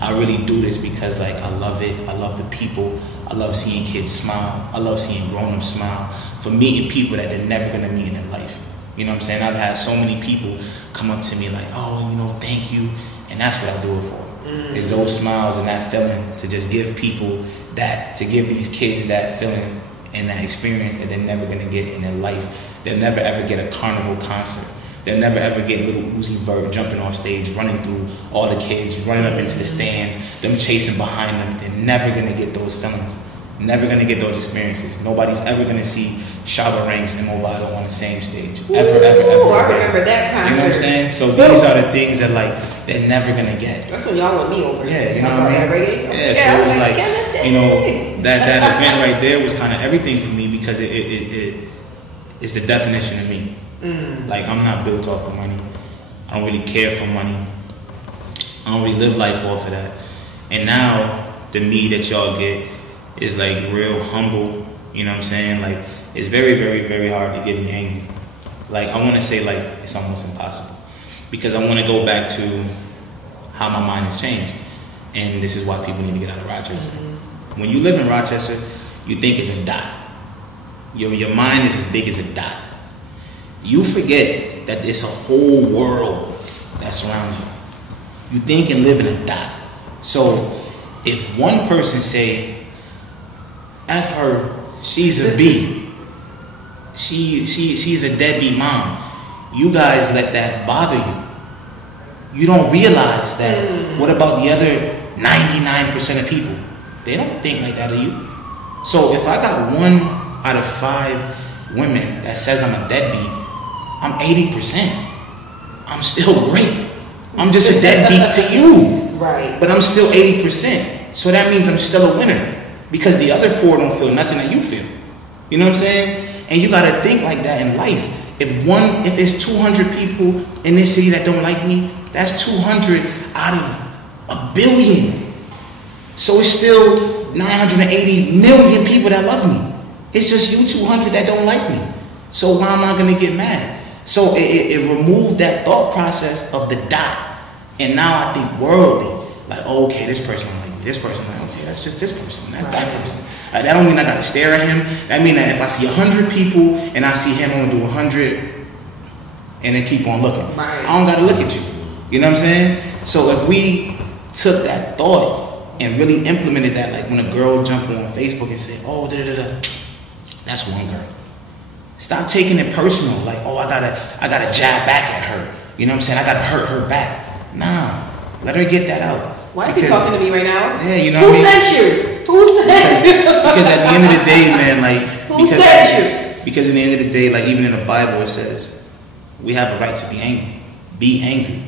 I really do this because like I love it. I love the people. I love seeing kids smile. I love seeing grown-ups smile. For meeting people that they're never going to meet in their life. You know what I'm saying? I've had so many people come up to me like, oh, you know, thank you. And that's what I do it for. Is those smiles and that feeling, to just give people that, to give these kids that feeling and that experience that they're never going to get in their life. They'll never ever get a carnival concert. They'll never ever get little Uzi Vert jumping off stage, running through all the kids, running up into the stands, them chasing behind them. They're never going to get those feelings. Never going to get those experiences. Nobody's ever going to see Shabba Ranks and Movado on the same stage. Ever. I remember that concert. You know what I'm saying? So these are the things that like they're never going to get. That's when y'all want me over. Yeah, you know what I mean? Yeah, so it was like, you know, that event right there was kind of everything for me, because it's the definition of me. Like, I'm not built off of money. I don't really care for money. I don't really live life off of that. And now the me that y'all get is like real humble. You know what I'm saying? Like, it's very, very, very hard to get me angry. Like, I want to say like it's almost impossible, because I want to go back to how my mind has changed. And this is why people need to get out of Rochester. When you live in Rochester, you think it's a dot. Your mind is as big as a dot. You forget that there's a whole world that surrounds you. You think and live in a dot. So if one person say, F her, she's a B, she's a deadbeat mom, you guys let that bother you. You don't realize that what about the other 99% of people? They don't think like that of you. So if I got 1 out of 5 women that says I'm a deadbeat, I'm 80%. I'm still great. I'm just a deadbeat to you. Right. But I'm still 80%. So that means I'm still a winner, because the other 4 don't feel nothing that you feel. You know what I'm saying? And you got to think like that in life. If it's 200 people in this city that don't like me, that's 200 out of 1 billion. So it's still 980 million people that love me. It's just you 200 that don't like me. So why am I going to get mad? So it removed that thought process of the dot. And now I think worldly. Like, oh, okay, this person don't like me. This person like, okay, that's just this person. That's that person. That don't mean I got to stare at him. That means that if I see 100 people and I see him, I'm going to do 100 and then keep on looking. Right. I don't got to look at you. You know what I'm saying? So if we took that thought and really implemented that, like when a girl jump on Facebook and say, oh, that's one girl. Stop taking it personal. Like, oh, I gotta jab back at her. You know what I'm saying? I gotta hurt her back. Nah, let her get that out. Why is he talking to me right now? Yeah, you know Who what I mean? sent you? Who sent you? Because at the end of the day, man, like, Who sent you? Because at the end of the day, like, even in the Bible, it says we have a right to be angry. Be angry.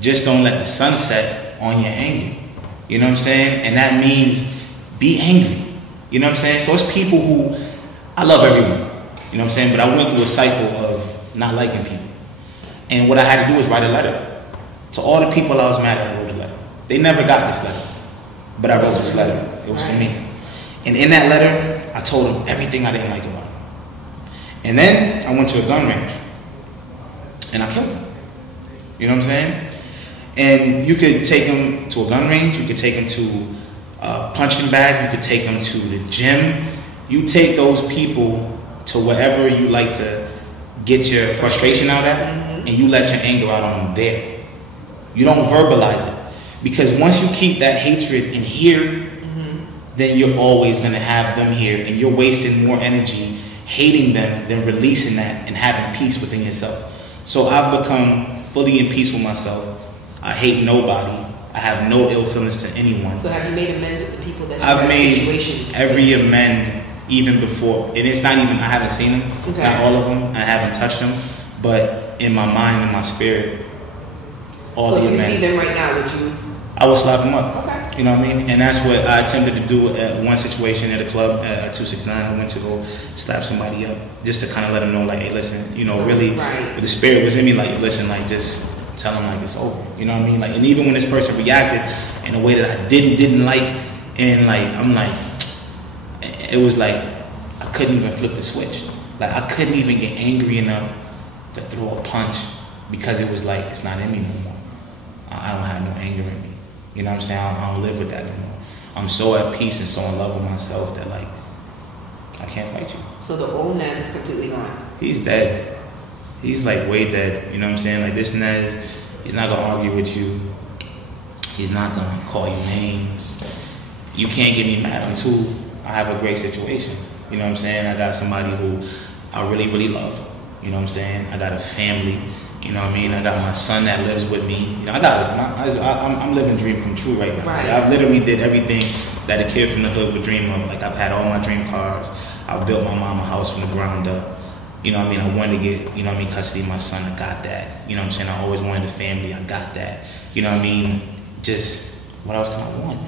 Just don't let the sun set on your anger. You know what I'm saying? And that means be angry. You know what I'm saying? So it's people who, I love everyone. You know what I'm saying? But I went through a cycle of not liking people. And what I had to do was write a letter. To all the people I was mad at, I wrote a letter. They never got this letter. But I wrote this letter. It was for me. And in that letter, I told them everything I didn't like about them. And then I went to a gun range. And I killed them. You know what I'm saying? And you could take them to a gun range. You could take them to a punching bag. You could take them to the gym. You take those people to wherever you like to get your frustration out at, and you let your anger out on them there. You don't verbalize it. Because once you keep that hatred in here, then you're always going to have them here, and you're wasting more energy hating them than releasing that and having peace within yourself. So I've become fully in peace with myself. I hate nobody. I have no ill feelings to anyone. So have you made amends with the people that I've made situations? Every amend, even before. And it's not even, I haven't seen them. Okay. Not all of them. I haven't touched them. But in my mind and in my spirit, all the amends. So if you see them right now, would you? I would slap them up. Okay. You know what I mean? And that's what I attempted to do at one situation at a club at 269. I went to go slap somebody up just to kind of let them know, like, hey, listen, you know, really, the spirit was in me, like, listen, like, just tell them, like, it's over. You know what I mean? Like, and even when this person reacted in a way that I didn't like, and, like, I'm like, it was like, I couldn't even flip the switch. Like, I couldn't even get angry enough to throw a punch because it was like, it's not in me no more. I don't have no anger in me. You know what I'm saying? I don't live with that anymore. I'm so at peace and so in love with myself that, like, I can't fight you. So the old NEZ is completely gone? He's dead. He's like way dead. You know what I'm saying? Like this NEZ, he's not gonna argue with you. He's not gonna call you names. You can't get me mad until I have a great situation. You know what I'm saying? I got somebody who I really, really love. You know what I'm saying? I got a family. You know what I mean? I got my son that lives with me. You know, I'm living dream come true right now. Right. Like, I've literally did everything that a kid from the hood would dream of. Like I've had all my dream cars. I built my mom a house from the ground up. You know what I mean? I wanted to get, you know what I mean, custody of my son. I got that. You know what I'm saying? I always wanted a family. I got that. You know what I mean? Just, what else can I want?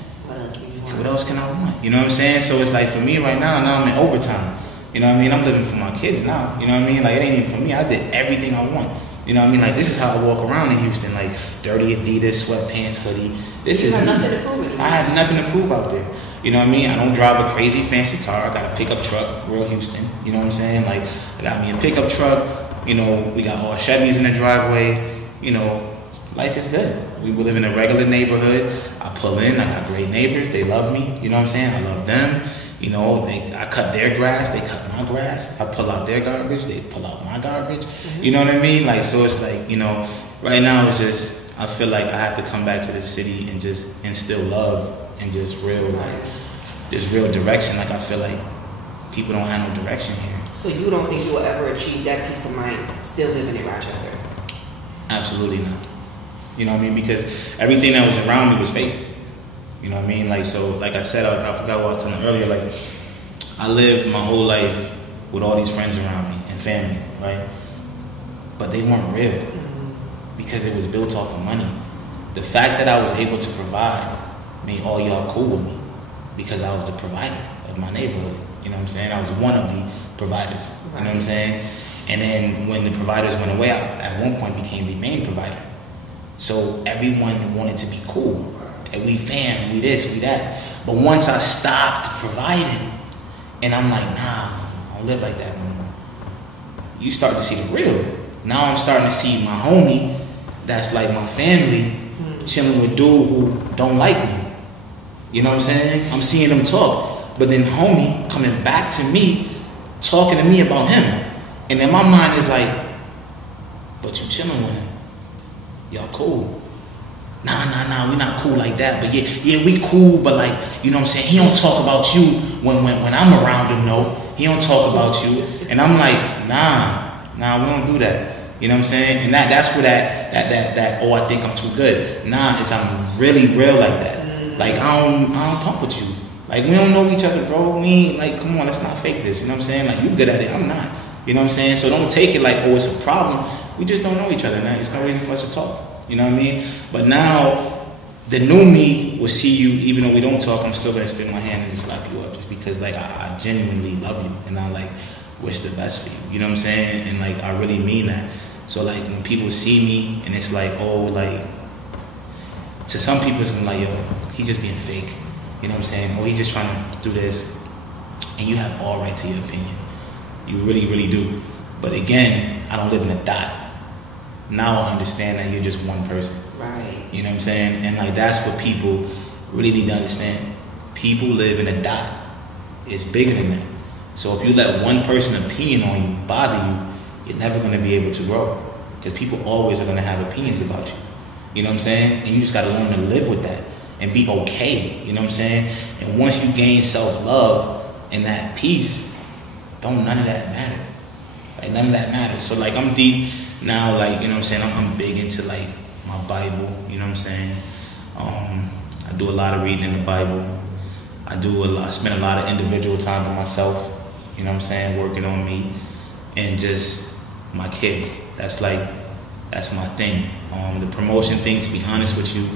What else can I want? You know what I'm saying? So it's like for me right now I'm in overtime. You know what I mean? I'm living for my kids now. You know what I mean? Like it ain't even for me. I did everything I want. You know what I mean? Like this is how I walk around in Houston. Like dirty Adidas, sweatpants, hoodie. This is have me. nothing to prove anymore. I have nothing to prove out there. You know what I mean? I don't drive a crazy fancy car. I got a pickup truck, real Houston. You know what I'm saying? Like I got me a pickup truck. You know, we got all Chevys in the driveway. You know, life is good. We live in a regular neighborhood. I pull in. I got great neighbors. They love me. You know what I'm saying? I love them. You know, I cut their grass. They cut my grass. I pull out their garbage. They pull out my garbage. You know what I mean? Like, so it's like, you know, right now it's just, I feel like I have to come back to the city and just instill love and just real, like, this real direction. Like, I feel like people don't have no direction here. So you don't think you will ever achieve that peace of mind still living in Rochester? Absolutely not. You know what I mean? Because everything that was around me was fake. You know what I mean? Like, so, like I said, I forgot what I was telling earlier, like, I lived my whole life with all these friends around me and family, right? But they weren't real because it was built off of money. The fact that I was able to provide made all y'all cool with me because I was the provider of my neighborhood. You know what I'm saying? I was one of the providers. You know what I'm saying? And then when the providers went away, I at one point became the main provider. So everyone wanted to be cool. And we fam, we this, we that. But once I stopped providing, and I'm like, nah, I don't live like that anymore. You start to see the real. Now I'm starting to see my homie that's like my family chilling with dude who don't like me. You know what I'm saying? I'm seeing them talk. But then homie coming back to me, talking to me about him. And then my mind is like, but you chilling with him. Y'all cool. Nah, we not cool like that. But yeah, we cool, but like, you know what I'm saying? He don't talk about you when I'm around him, no. He don't talk about you. And I'm like, nah, we don't do that. You know what I'm saying? And that's where that oh, I think I'm too good. Nah, is I'm really real like that. Like I don't pump with you. Like we don't know each other, bro. We ain't like, come on, let's not fake this. You know what I'm saying? Like you good at it, I'm not. You know what I'm saying? So don't take it like, oh, it's a problem. We just don't know each other, man. There's no reason for us to talk. You know what I mean? But now, the new me will see you, even though we don't talk, I'm still going to extend my hand and just slap you up just because, like, I genuinely love you and I, like, wish the best for you. You know what I'm saying? And, like, I really mean that. So, like, when people see me and it's like, oh, like, to some people it's going to be like, yo, he's just being fake. You know what I'm saying? Oh, he's just trying to do this. And you have all right to your opinion. You really, really do. But, again, I don't live in a dot. Now I understand that you're just one person. Right. You know what I'm saying? And like that's what people really need to understand. People live in a dot. It's bigger than that. So if you let one person's opinion on you bother you, you're never going to be able to grow. Because people always are going to have opinions about you. You know what I'm saying? And you just got to learn to live with that and be okay. You know what I'm saying? And once you gain self-love and that peace, don't none of that matter. Like none of that matters. So like I'm deep now, like, you know what I'm saying, I'm big into like my Bible, you know what I'm saying. I do a lot of reading in the Bible. I spend a lot of individual time with myself, you know what I'm saying, working on me and just my kids. That's my thing. The promotion thing, to be honest with you,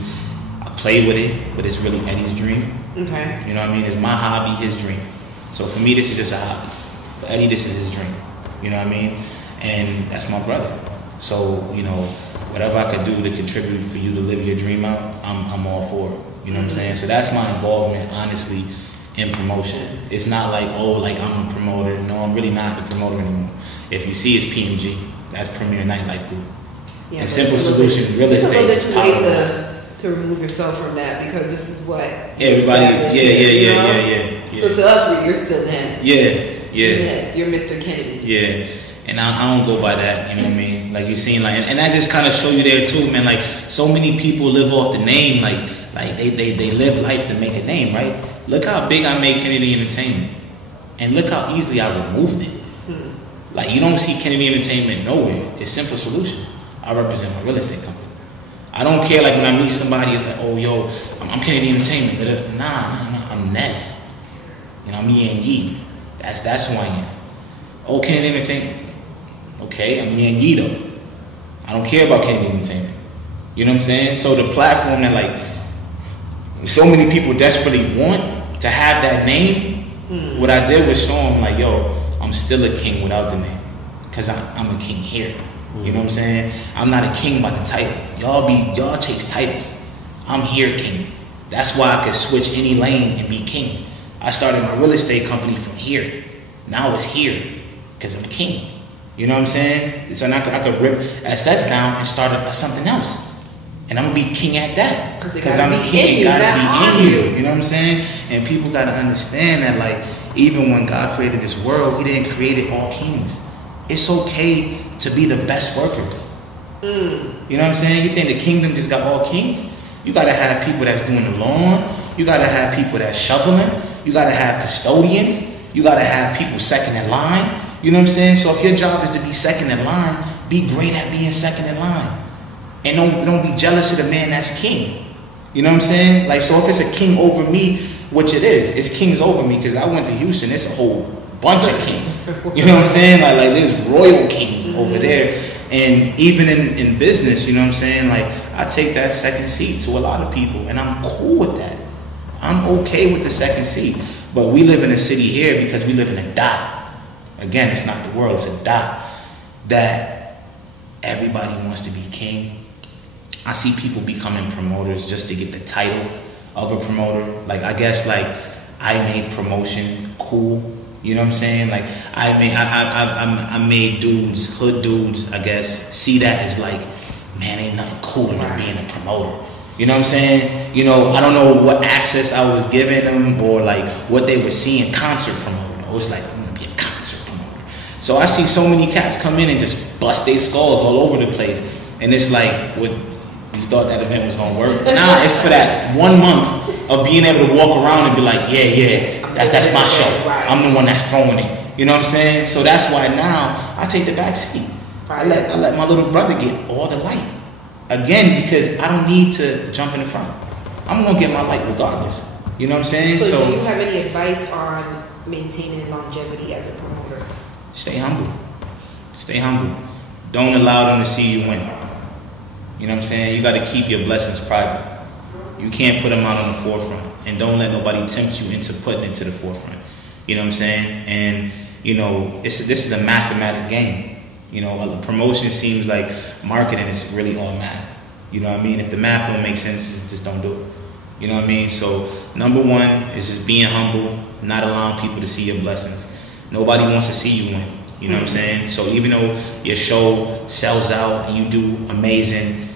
I play with it, but it's really Eddie's dream. Okay. You know what I mean? It's my hobby, his dream. So for me, this is just a hobby. For Eddie, this is his dream. You know what I mean? And that's my brother. So, you know, whatever I could do to contribute for you to live your dream out, I'm all for it. You know what I'm saying? So that's my involvement, honestly, in promotion. It's not like, oh, like I'm a promoter. No, I'm really not the promoter anymore. If you see, it's PMG. That's Premier Nightlife Group. Yeah, and Simple Solutions Real Estate. It's a little bit too late to remove yourself from that because this is what everybody. Yeah. So to us, you're still NEZ. Yeah. NEZ. You're Mr. Kennedy. Yeah. And I don't go by that, you know what I mean? Like you seen, like, and that just kind of show you there too, man. Like so many people live off the name, like they live life to make a name, right? Look how big I made KENADY Entertainment, and look how easily I removed it. Like you don't see KENADY Entertainment nowhere. It's Simple Solution. I represent my real estate company. I don't care like when I meet somebody, it's like, oh yo, I'm KENADY Entertainment. Nah, I'm NEZ. You know, I'm Ye. That's who I am. Oh, KENADY Entertainment. Okay, I'm Ye though. I don't care about KENADY Entertainment. You know what I'm saying? So the platform that like so many people desperately want to have that name, what I did was show them like, yo, I'm still a king without the name. Cause I'm a king here. You know what I'm saying? I'm not a king by the title. Y'all chase titles. I'm here king. That's why I could switch any lane and be king. I started my real estate company from here. Now it's here. Cause I'm king. You know what I'm saying? So I could rip assets down and start something else. And I'm gonna be king at that. Because I'm king, it gotta be in you. You know what I'm saying? And people gotta understand that like even when God created this world, he didn't create it all kings. It's okay to be the best worker. You know what I'm saying? You think the kingdom just got all kings? You gotta have people that's doing the lawn. You gotta have people that's shoveling. You gotta have custodians. You gotta have people second in line. You know what I'm saying? So if your job is to be second in line, be great at being second in line. And don't be jealous of the man that's king. You know what I'm saying? Like, so if it's a king over me, which it is, it's kings over me, because I went to Houston, it's a whole bunch of kings. You know what I'm saying? Like there's royal kings over there. And even in business, you know what I'm saying? Like I take that second seat to a lot of people, and I'm cool with that. I'm okay with the second seat. But we live in a city here because we live in a dot. Again, it's not the world, it's a dot. That everybody wants to be king. I see people becoming promoters just to get the title of a promoter. Like I guess like I made promotion cool. You know what I'm saying? Like I made dudes, hood dudes, I guess, see that as like, man, ain't nothing cooler than being a promoter. You know what I'm saying? You know, I don't know what access I was giving them or like what they were seeing concert promoter. It was like, I'm gonna be a concert promoter. So I see so many cats come in and just bust their skulls all over the place. And it's like, what, you thought that event was gonna work? Nah, it's for that 1 month of being able to walk around and be like, yeah, that's my show. I'm the one that's throwing it. You know what I'm saying? So that's why now I take the back seat. I let my little brother get all the light. Again, because I don't need to jump in the front. I'm gonna get my light regardless. You know what I'm saying? So do you have any advice on maintaining longevity as a promoter? Stay humble. Stay humble. Don't allow them to see you win. You know what I'm saying? You got to keep your blessings private. You can't put them out on the forefront. And don't let nobody tempt you into putting it to the forefront. You know what I'm saying? And, you know, this is a mathematic game. You know, promotion seems like marketing is really all math. You know what I mean? If the math don't make sense, just don't do it. You know what I mean? So, number one is just being humble, not allowing people to see your blessings. Nobody wants to see you win. You know what I'm saying? So even though your show sells out and you do amazing,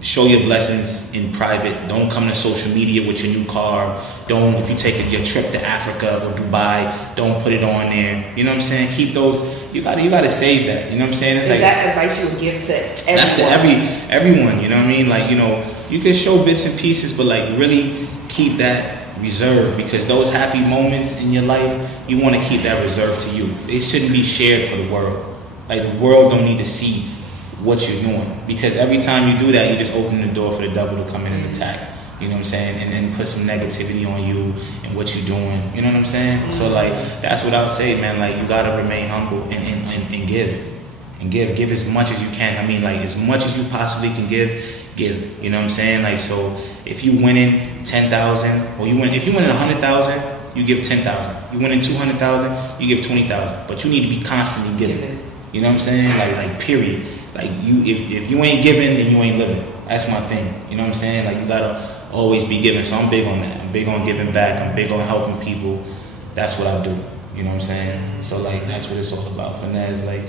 show your blessings in private. Don't come to social media with your new car. Don't, if you take your trip to Africa or Dubai, don't put it on there. You know what I'm saying? Keep those. You gotta save that. You know what I'm saying? It's like that advice you would give to everyone. That's to everyone. You know what I mean? Like, you know, you can show bits and pieces, but like really keep that reserved, because those happy moments in your life, you want to keep that reserved to you. It shouldn't be shared for the world. Like the world don't need to see what you're doing, because every time you do that, you just open the door for the devil to come in and attack. You know what I'm saying? And then put some negativity on you and what you're doing. You know what I'm saying? So like that's what I would say, man. Like you gotta remain humble and give. And give as much as you can. I mean, like as much as you possibly can give. You know what I'm saying? Like, so if you winning 10,000, or if you winning 100,000, you give 10,000. You winning 200,000, you give 20,000. But you need to be constantly giving. You know what I'm saying? Like period. Like you, if you ain't giving, then you ain't living. That's my thing. You know what I'm saying? Like you gotta always be giving. So I'm big on that. I'm big on giving back. I'm big on helping people. That's what I do. You know what I'm saying? So like that's what it's all about for NEZ. Like,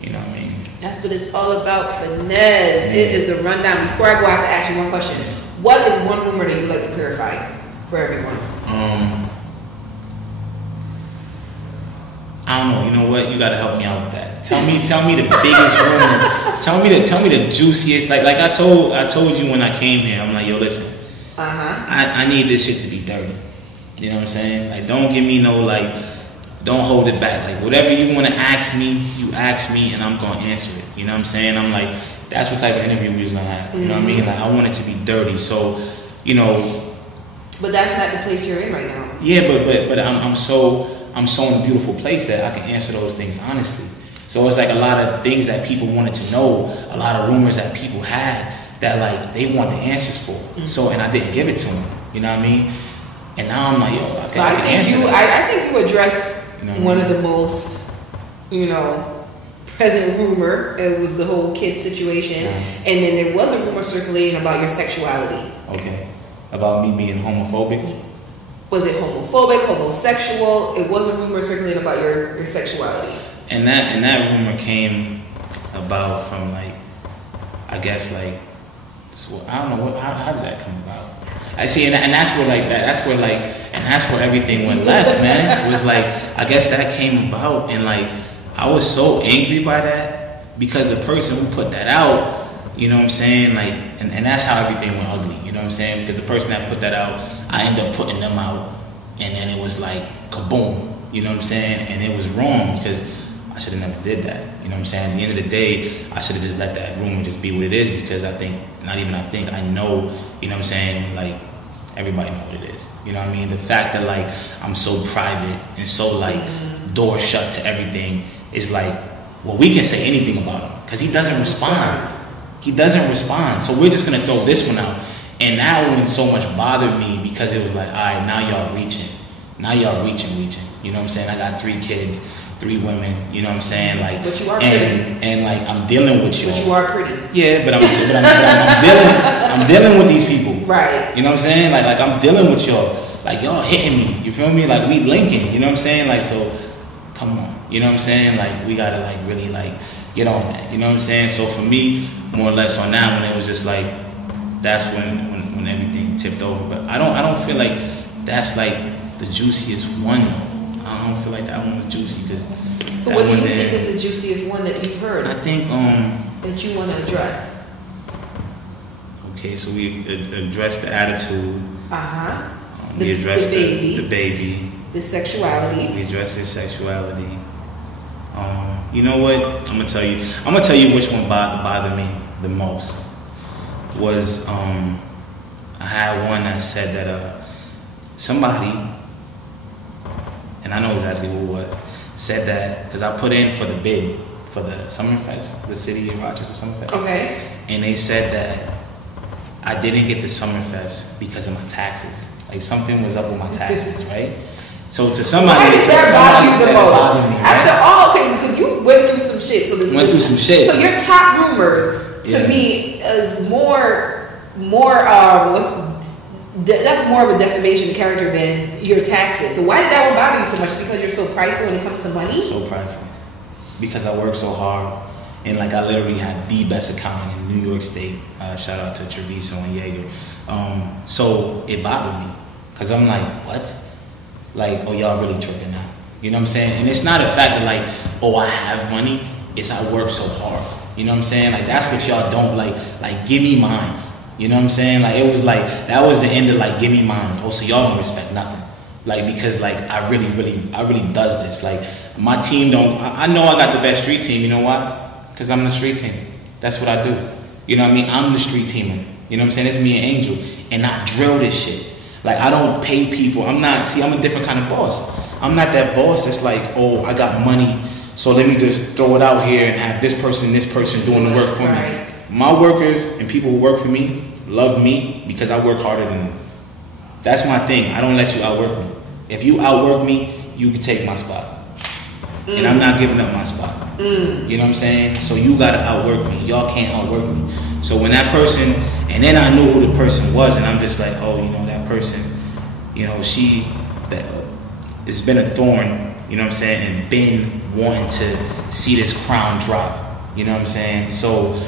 you know what I mean? That's what it's all about for NEZ. It is the rundown. Before I go, I have to ask you one question. What is one rumor that you'd like to clarify for everyone? I I don't know. You know what? You gotta help me out with that. Tell me the biggest rumor. Tell me the juiciest. Like I told you when I came here. I'm like, yo, listen. I need this shit to be dirty. You know what I'm saying? Like, don't give me no like. Don't hold it back. Like, whatever you want to ask me, you ask me, and I'm gonna answer it. You know what I'm saying? I'm like, that's what type of interview we was gonna have. You know what I mean? Like, I want it to be dirty. So, you know. But that's not the place you're in right now. Yeah, but I'm so in a beautiful place that I can answer those things honestly. So it's like a lot of things that people wanted to know, a lot of rumors that people had that like they want the answers for. So, and I didn't give it to them. You know what I mean? And now I'm like, yo, I can answer I think you addressed one of the most, present rumor. It was the whole kid situation, and then there was a rumor circulating about your sexuality. Okay, about me being homophobic. Was it homophobic, homosexual? It was a rumor circulating about your sexuality. And that rumor came about from like, I guess like, so I don't know how did that come about? I see, and that's where everything went left, man. It was like, I guess that came about, and like, I was so angry by that because the person who put that out, you know what I'm saying, like, and that's how everything went ugly, you know what I'm saying, because the person that put that out, I ended up putting them out, and then it was like kaboom, you know what I'm saying, and it was wrong because I should have never did that, you know what I'm saying. At the end of the day, I should have just let that rumor just be what it is, because I know, you know what I'm saying, like, everybody know what it is, you know what I mean. The fact that like I'm so private and so like door shut to everything is like, well, we can say anything about him because he doesn't respond. So we're just gonna throw this one out, and that one so much bothered me because it was like, all right, now y'all reaching, you know what I'm saying. I got 3 kids, 3 women, you know what I'm saying, like, but you are pretty. And like I'm dealing with you. But you are pretty. Yeah, but I'm dealing with these people. Right. You know what I'm saying? Like I'm dealing with y'all. Like, y'all hitting me. You feel me? Like, we linking. You know what I'm saying? Like, so come on. You know what I'm saying? Like, we gotta like really like get on that. You know what I'm saying? So for me, more or less on that one, it was just like, that's when everything tipped over. But I don't feel like that's like the juiciest one though. I don't feel like that one was juicy because. So what do you think is the juiciest one that you've heard? I think that you want to address. Okay, so we addressed the attitude. We The addressed baby. the baby. The sexuality. We addressed his sexuality. You know what? I'm gonna tell you which one bothered me the most. Was I had one that said that somebody, and I know exactly who it was, said that because I put in for the bid for the Summerfest, the city of Rochester Summerfest. Okay. And they said that I didn't get the Summerfest because of my taxes. Like, something was up with my taxes, right? So to somebody, why did that bother you the most? Me, right? After all, okay, because you went through some shit. So So your top rumors to me is that's more of a defamation of character than your taxes. So why did that one bother you so much? Because you're so prideful when it comes to money? So prideful. Because I work so hard. And like, I literally have the best accountant in New York State. Shout out to Treviso and Yeager. So it bothered me. Because I'm like, what? Like, oh, y'all really tripping now. You know what I'm saying? And it's not a fact that like, oh, I have money. It's I work so hard. You know what I'm saying? Like, that's what y'all don't like give me mines. You know what I'm saying? Like, it was like, that was the end of like, give me mines. Oh, so y'all don't respect nothing. Like, because like, I really does this. Like, my team don't, I know I got the best street team. You know why? Because I'm the street team. That's what I do. You know what I mean? I'm the street teamer. You know what I'm saying? It's me and Angel. And I drill this shit. Like, I don't pay people. I'm a different kind of boss. I'm not that boss that's like, oh, I got money, so let me just throw it out here and have this person doing the work for me. My workers and people who work for me love me because I work harder than them. That's my thing. I don't let you outwork me. If you outwork me, you can take my spot. And I'm not giving up my spot. You know what I'm saying? So you gotta outwork me. Y'all can't outwork me. So when that person, and then I knew who the person was, and I'm just like, oh, you know, that person, you know, it's been a thorn, you know what I'm saying, and been wanting to see this crown drop. You know what I'm saying? So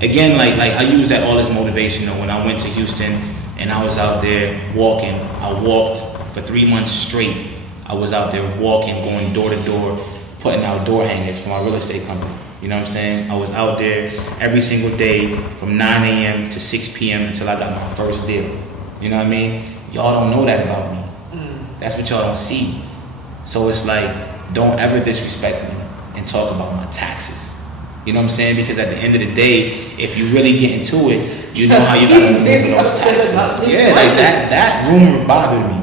again, like I use that all as motivation. When I went to Houston and I was out there walking, I walked for 3 months straight. I was out there walking, going door to door, putting out door hangers for my real estate company. You know what I'm saying? I was out there every single day from 9 a.m. to 6 p.m. until I got my first deal. You know what I mean? Y'all don't know that about me. That's what y'all don't see. So it's like, don't ever disrespect me and talk about my taxes. You know what I'm saying? Because at the end of the day, if you really get into it, you know how you gotta move those taxes. Yeah, like that rumor bothered me.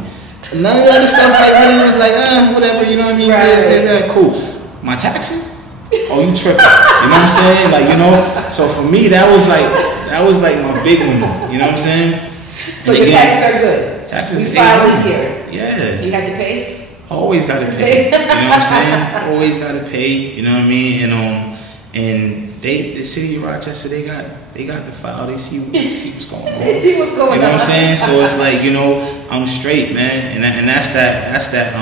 None of the other stuff like really was like, whatever, you know what I mean? Right. Cool. My taxes? Oh, you tripping. You know what I'm saying? Like, you know, so for me that was like my big one. You know what I'm saying? So your taxes are good. Taxes. We filed this year. Yeah. You had to pay? Always gotta pay. You know what I'm saying? Always gotta pay. You know what I mean? And the city of Rochester, they got the file. They see what's going on. They see what's going on. You know what I'm saying? So it's like, you know, I'm straight, man. And that's that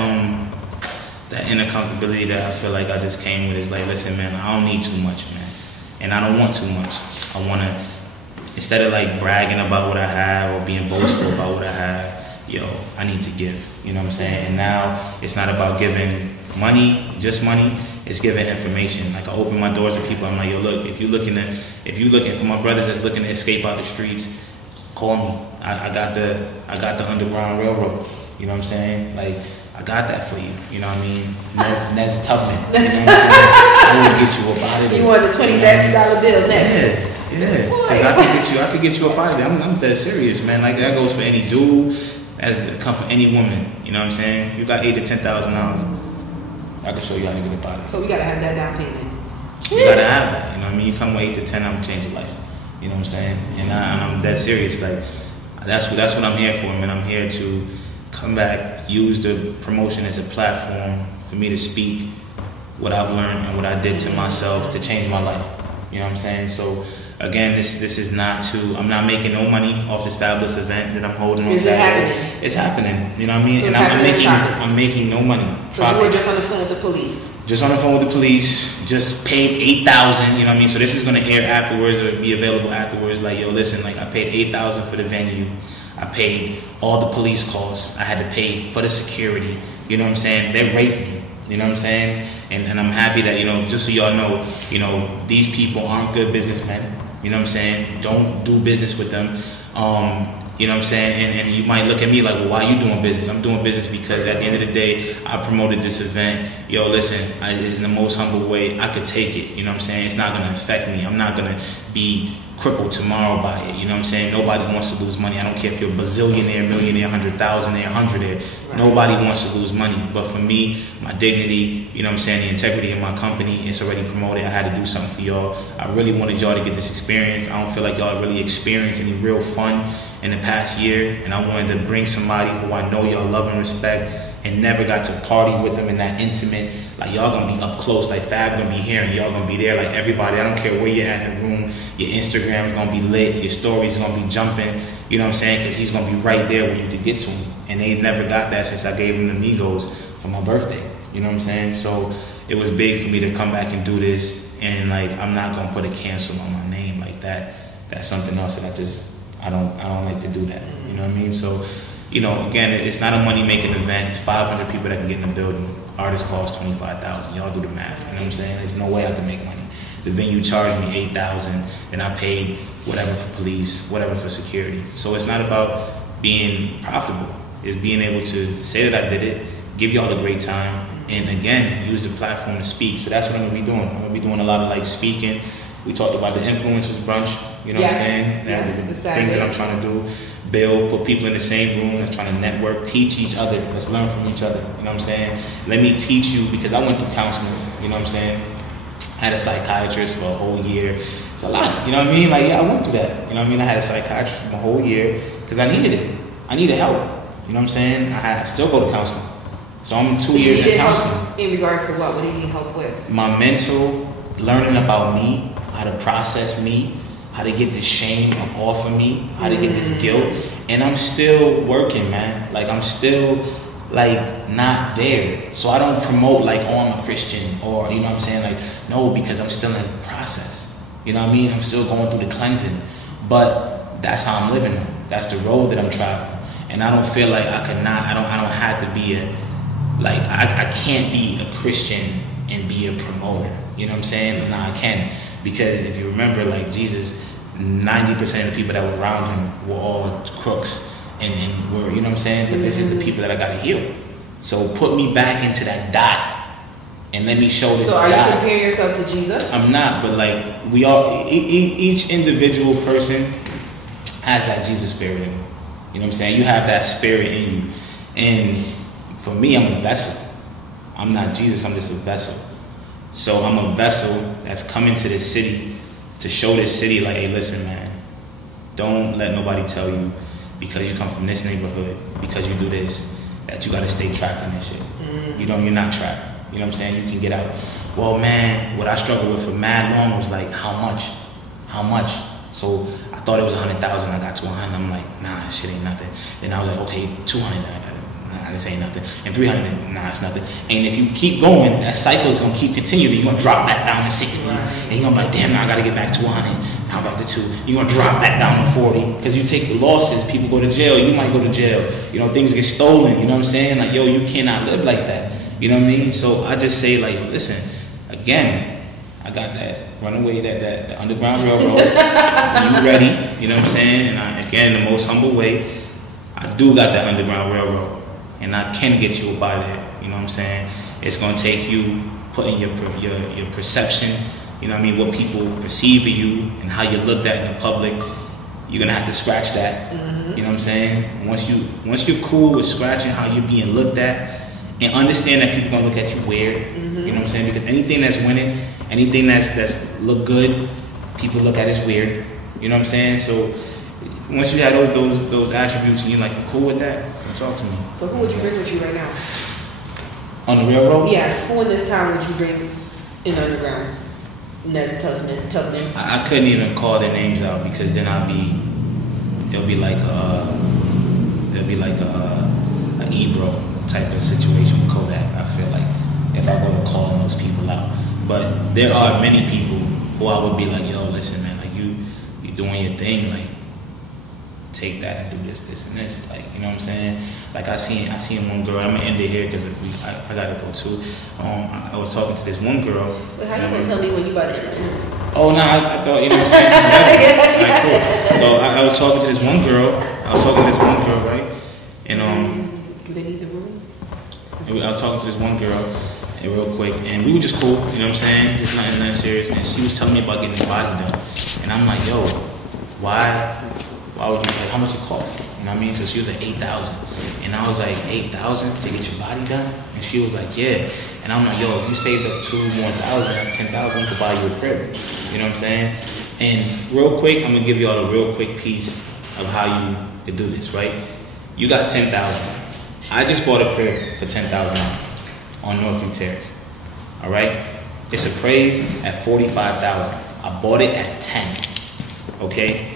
inner comfortability that I feel like I just came with. Is like, listen, man, I don't need too much, man, and I don't want too much. I wanna, instead of like bragging about what I have or being boastful about what I have, I need to give. You know what I'm saying? And now it's not about giving money, just money. It's giving information. Like, I open my doors to people. I'm like, yo, look, if you're looking for my brothers that's looking to escape out the streets, call me. I got the Underground Railroad. You know what I'm saying? Like, I got that for you. You know what I mean? NEZ Tubman. You know what I'm saying? I will get you up out of there. You want the $20 bill next? Yeah. Because I could get you up out of there. I'm dead serious, man. Like, that goes for any dude, as to come for any woman. You know what I'm saying? You got $8,000 to $10,000. I can show you how to get up out of it. So we gotta have that down payment. You gotta have that. You know what I mean? You come with 8 to 10, I'm gonna change your life. You know what I'm saying? And I'm dead serious. Like, that's what I'm here for, man. I'm here to come back, use the promotion as a platform for me to speak what I've learned and what I did to myself to change my life. You know what I'm saying? So again, this is not I'm not making no money off this fabulous event that I'm holding on Saturday. It's happening. You know what I mean? So and I'm making no money. So you were just on the phone with the police. Just on the phone with the police. Just paid $8,000. You know what I mean? So this is gonna air afterwards or be available afterwards. Like, yo, listen, like, I paid $8,000 for the venue. I paid all the police costs. I had to pay for the security. You know what I'm saying? They raped me. You know what I'm saying? And I'm happy that, just so y'all know, these people aren't good businessmen. You know what I'm saying? Don't do business with them. You know what I'm saying? And you might look at me like, well, why are you doing business? I'm doing business because at the end of the day, I promoted this event. Yo, listen, in the most humble way, I could take it. You know what I'm saying? It's not going to affect me. I'm not going to be crippled tomorrow by it. You know what I'm saying? Nobody wants to lose money. I don't care if you're a bazillionaire, millionaire, 100,000, 100. Nobody wants to lose money. But for me, my dignity, you know what I'm saying, the integrity of my company, it's already promoted. I had to do something for y'all. I really wanted y'all to get this experience. I don't feel like y'all really experienced any real fun in the past year. And I wanted to bring somebody who I know y'all love and respect and never got to party with them in that intimate. Like, y'all gonna be up close, like Fab gonna be here and y'all gonna be there, like everybody. I don't care where you're at in the room. Your Instagram is gonna be lit, your stories gonna be jumping, you know what I'm saying? Because he's gonna be right there where you could get to him. And they never got that since I gave him the Migos for my birthday, you know what I'm saying? So it was big for me to come back and do this, and like, I'm not gonna put a cancel on my name like that. That's something else that I don't like to do that, you know what I mean? So, again, it's not a money-making event. It's 500 people that can get in the building. Artist costs $25,000. Y'all do the math. You know what I'm saying? There's no way I can make money. The venue charged me $8,000, and I paid whatever for police, whatever for security. So it's not about being profitable. It's being able to say that I did it, give y'all a great time, and again, use the platform to speak. So that's what I'm gonna be doing. I'm gonna be doing a lot of like speaking. We talked about the influencers brunch. You know what I'm saying? Yes, the exactly. things that I'm trying to do. Build, put people in the same room that's trying to network, teach each other. Let's learn from each other. You know what I'm saying? Let me teach you, because I went through counseling. You know what I'm saying? I had a psychiatrist for a whole year. It's a lot. You know what I mean? Like, yeah, I went through that. You know what I mean? I had a psychiatrist for a whole year because I needed it. I needed help. You know what I'm saying? I still go to counseling. So I'm 2 years in counseling. In regards to what? What do you need help with? My mental, learning about me, how to process me, how to get this shame up off of me, how to get this guilt. And I'm still working, man. Like, I'm still, like, not there. So I don't promote, like, oh, I'm a Christian, or, you know what I'm saying? Like, no, because I'm still in process. You know what I mean? I'm still going through the cleansing. But that's how I'm living now. That's the road that I'm traveling. And I don't feel like I don't have to be I can't be a Christian and be a promoter. You know what I'm saying? Nah, I can't. Because if you remember, like Jesus, 90% of the people that were around him were all crooks and were, you know what I'm saying? But this is the people that I gotta heal. So put me back into that dot and let me show this. So are dot. you comparing yourself to Jesus? I'm not, but like we all, each individual person has that Jesus spirit in them. You know what I'm saying? You have that spirit in you. And for me, I'm a vessel. I'm not Jesus, I'm just a vessel. So I'm a vessel that's coming to this city to show this city like, hey, listen, man, don't let nobody tell you because you come from this neighborhood, because you do this, that you gotta stay trapped in this shit. You know, you're not trapped. You know what I'm saying? You can get out. Well, man, what I struggled with for mad long was like, how much? How much? So I thought it was 100,000. I got to 100. I'm like, nah, shit ain't nothing. Then I was like, okay, 200. Nah, this ain't nothing. And 300. Nah, it's nothing. And if you keep going, that cycle is gonna keep continuing. You're gonna drop back down to 60, and you're gonna be like, damn, now I gotta get back to 100. Now I'm back to 2. You're gonna drop back down to 40 because you take the losses. People go to jail. You might go to jail. You know, things get stolen. You know what I'm saying? Like, yo, you cannot live like that. You know what I mean? So I just say, like, listen, again, I got that runaway, that Underground Railroad. When you ready, you know what I'm saying? And again, the most humble way, I do got that Underground Railroad, and I can get you up out of there. You know what I'm saying? It's gonna take you putting your perception. You know what I mean? What people perceive of you and how you looked at in the public. You're gonna have to scratch that. You know what I'm saying? Once you're cool with scratching how you're being looked at. And understand that people gonna look at you weird. You know what I'm saying? Because anything that's winning, anything that's look good, people look at as weird. You know what I'm saying? So once you have those attributes and you're like, cool with that, talk to me. So who would you bring with you right now? On the railroad? Yeah, who in this town would you bring in Underground? NEZ Tubman. I couldn't even call their names out because then there'll be like a Ebro type of situation with Kodak. I feel like if I go to calling those people out, but there are many people who I would be like, yo, listen, man, like you doing your thing, like take that and do this and this, like, you know what I'm saying? Like I seen one girl. I'm gonna end it here because I gotta go too. I was talking to this one girl. But how you gonna tell me when you about to end it? Oh no, I thought, you know what I'm saying? Right, cool. So I was talking to this one girl. Right? And they need the room. I was talking to this one girl, and real quick, and we were just cool, you know what I'm saying? Just nothing serious. And she was telling me about getting the body done. And I'm like, yo, why would you, like, how much it cost? You know what I mean? So she was like 8,000. And I was like, 8,000 to get your body done? And she was like, yeah. And I'm like, yo, if you saved up 2 more thousand, that's 10,000, you could buy you a crib. You know what I'm saying? And real quick, I'm gonna give y'all a real quick piece of how you could do this, right? You got 10,000. I just bought a crib for $10,000 on Northview Terrace. All right, it's appraised at $45,000. I bought it at 10. Okay,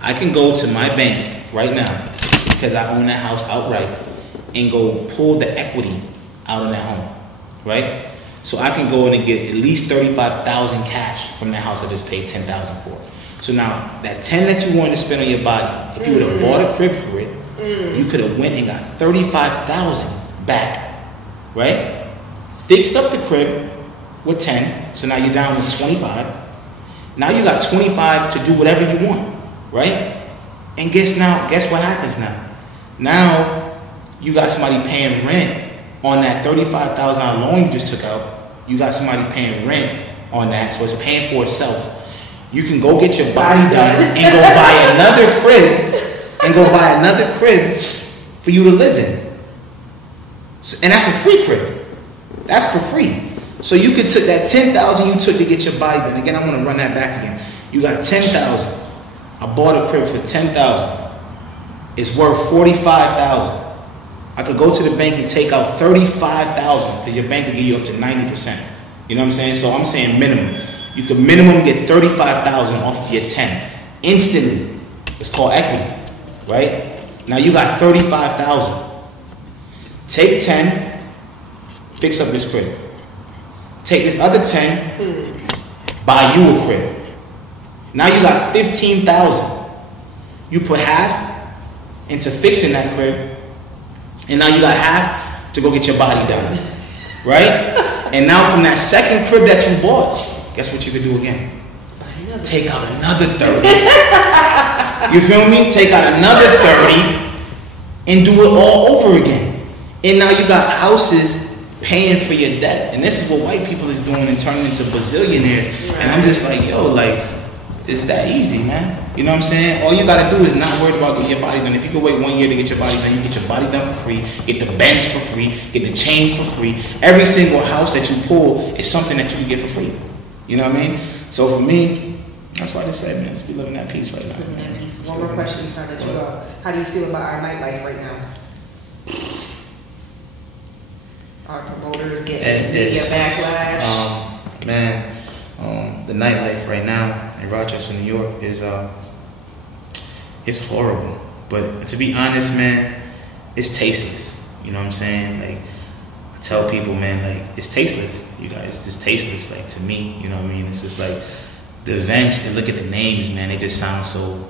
I can go to my bank right now because I own that house outright and go pull the equity out of that home. Right, so I can go in and get at least $35,000 cash from that house I just paid $10,000 for. So now that 10 that you wanted to spend on your body, if you would have bought a crib for it, you could have went and got $35,000 back, right? Fixed up the crib with 10, so now you're down with 25. Now you got 25 to do whatever you want, right? And guess what happens now? Now you got somebody paying rent on that $35,000 loan you just took out. You got somebody paying rent on that, so it's paying for itself. You can go get your body done and go buy another crib. And go buy another crib for you to live in. And that's a free crib. That's for free. So you could take that 10,000 you took to get your body done. Again, I want to run that back again. You got 10,000. I bought a crib for 10,000. It's worth 45,000. I could go to the bank and take out 35,000 because your bank will give you up to 90%. You know what I'm saying? So I'm saying minimum. You could minimum get 35,000 off of your 10 instantly. It's called equity. Right? Now you got 35,000. Take 10, fix up this crib. Take this other 10, buy you a crib. Now you got 15,000. You put half into fixing that crib, and now you got half to go get your body done. Right? And now from that second crib that you bought, guess what you could do again? Take out another 30. You feel me? Take out another 30 and do it all over again. And now you got houses paying for your debt. And this is what white people is doing and turning into bazillionaires. Right. And I'm just like, yo, like, it's that easy, man. You know what I'm saying? All you gotta do is not worry about getting your body done. If you can wait 1 year to get your body done, you get your body done for free, get the bench for free, get the chain for free. Every single house that you pull is something that you can get for free. You know what I mean? So for me, that's why this segment is we living that peace right now. Living that peace. One more question before I let you go. How do you feel about our nightlife right now? Our promoters getting media backlash. The nightlife right now in Rochester, New York is it's horrible. But to be honest, man, it's tasteless. You know what I'm saying? Like I tell people, man, like it's tasteless. You guys, it's just tasteless. Like to me, you know what I mean? It's just like the events. They look at the names, man. They just sound so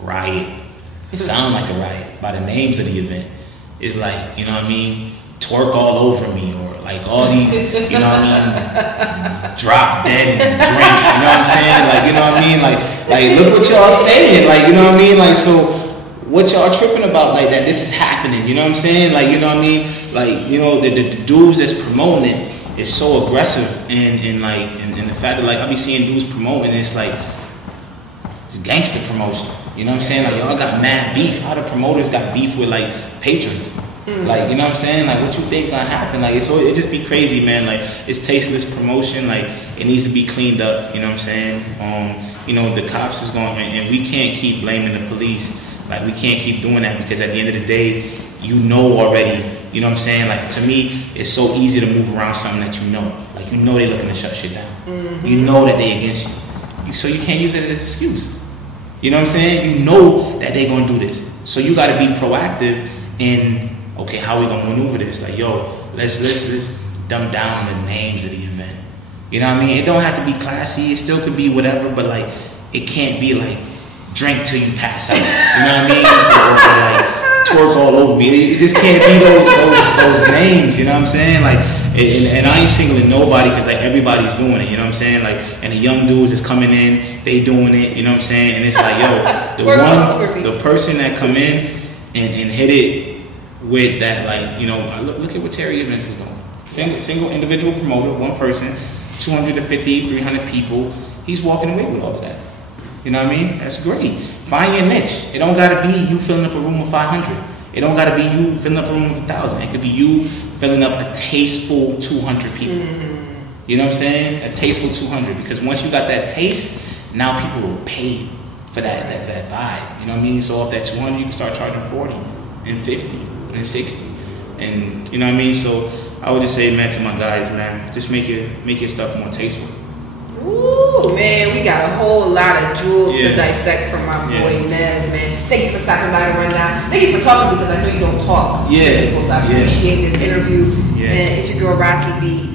riot. It sound like a riot by the names of the event. It's like, you know what I mean? Twerk all over me, or like all these, you know what I mean? Drop dead and drink, you know what I'm saying? Like, you know what I mean? Like look what y'all saying, like, you know what I mean? Like, so what y'all tripping about, like that this is happening, you know what I'm saying? Like, you know what I mean? Like, you know, the dudes that's promoting it is so aggressive and the fact that like I be seeing dudes promoting it's like it's gangster promotion. You know what I'm saying? Like y'all got mad beef. How the promoters got beef with like patrons. Like, you know what I'm saying? Like, what you think gonna happen? Like, it just be crazy, man. Like, it's tasteless promotion. Like, it needs to be cleaned up. You know what I'm saying? You know, the cops is going, and we can't keep blaming the police. Like, we can't keep doing that because at the end of the day, you know already. You know what I'm saying? Like, to me, it's so easy to move around something that you know. Like, you know they're looking to shut shit down. Mm-hmm. You know that they against you. So you can't use it as an excuse. You know what I'm saying? You know that they're gonna do this. So you got to be proactive in. Okay, how we gonna maneuver this? Like, yo, let's dumb down the names of the event. You know what I mean? It don't have to be classy. It still could be whatever, but like, it can't be like drink till you pass out. You know what I mean? Or like twerk all over me. It just can't be those names. You know what I'm saying? Like, and I ain't singling nobody because like everybody's doing it. You know what I'm saying? Like, and the young dudes is coming in, they doing it. You know what I'm saying? And it's like, yo, the person that come in and hit it. With that, like, you know, look at what Terry Events is doing. Single individual promoter, one person, 250, 300 people. He's walking away with all of that. You know what I mean? That's great. Find your niche. It don't gotta be you filling up a room of 500. It don't gotta be you filling up a room of 1,000. It could be you filling up a tasteful 200 people. Mm-hmm. You know what I'm saying? A tasteful 200. Because once you got that taste, now people will pay for that vibe. You know what I mean? So off that 200, you can start charging 40 and 50. And 60, and you know what I mean. So I would just say, man, to my guys, man, just make your stuff more tasteful. Ooh, man, we got a whole lot of jewels to dissect from my boy NEZ, man. Thank you for stopping by to run down. Thank you for talking because I know you don't talk to people, so I appreciate this interview. And it's your girl Rocky B.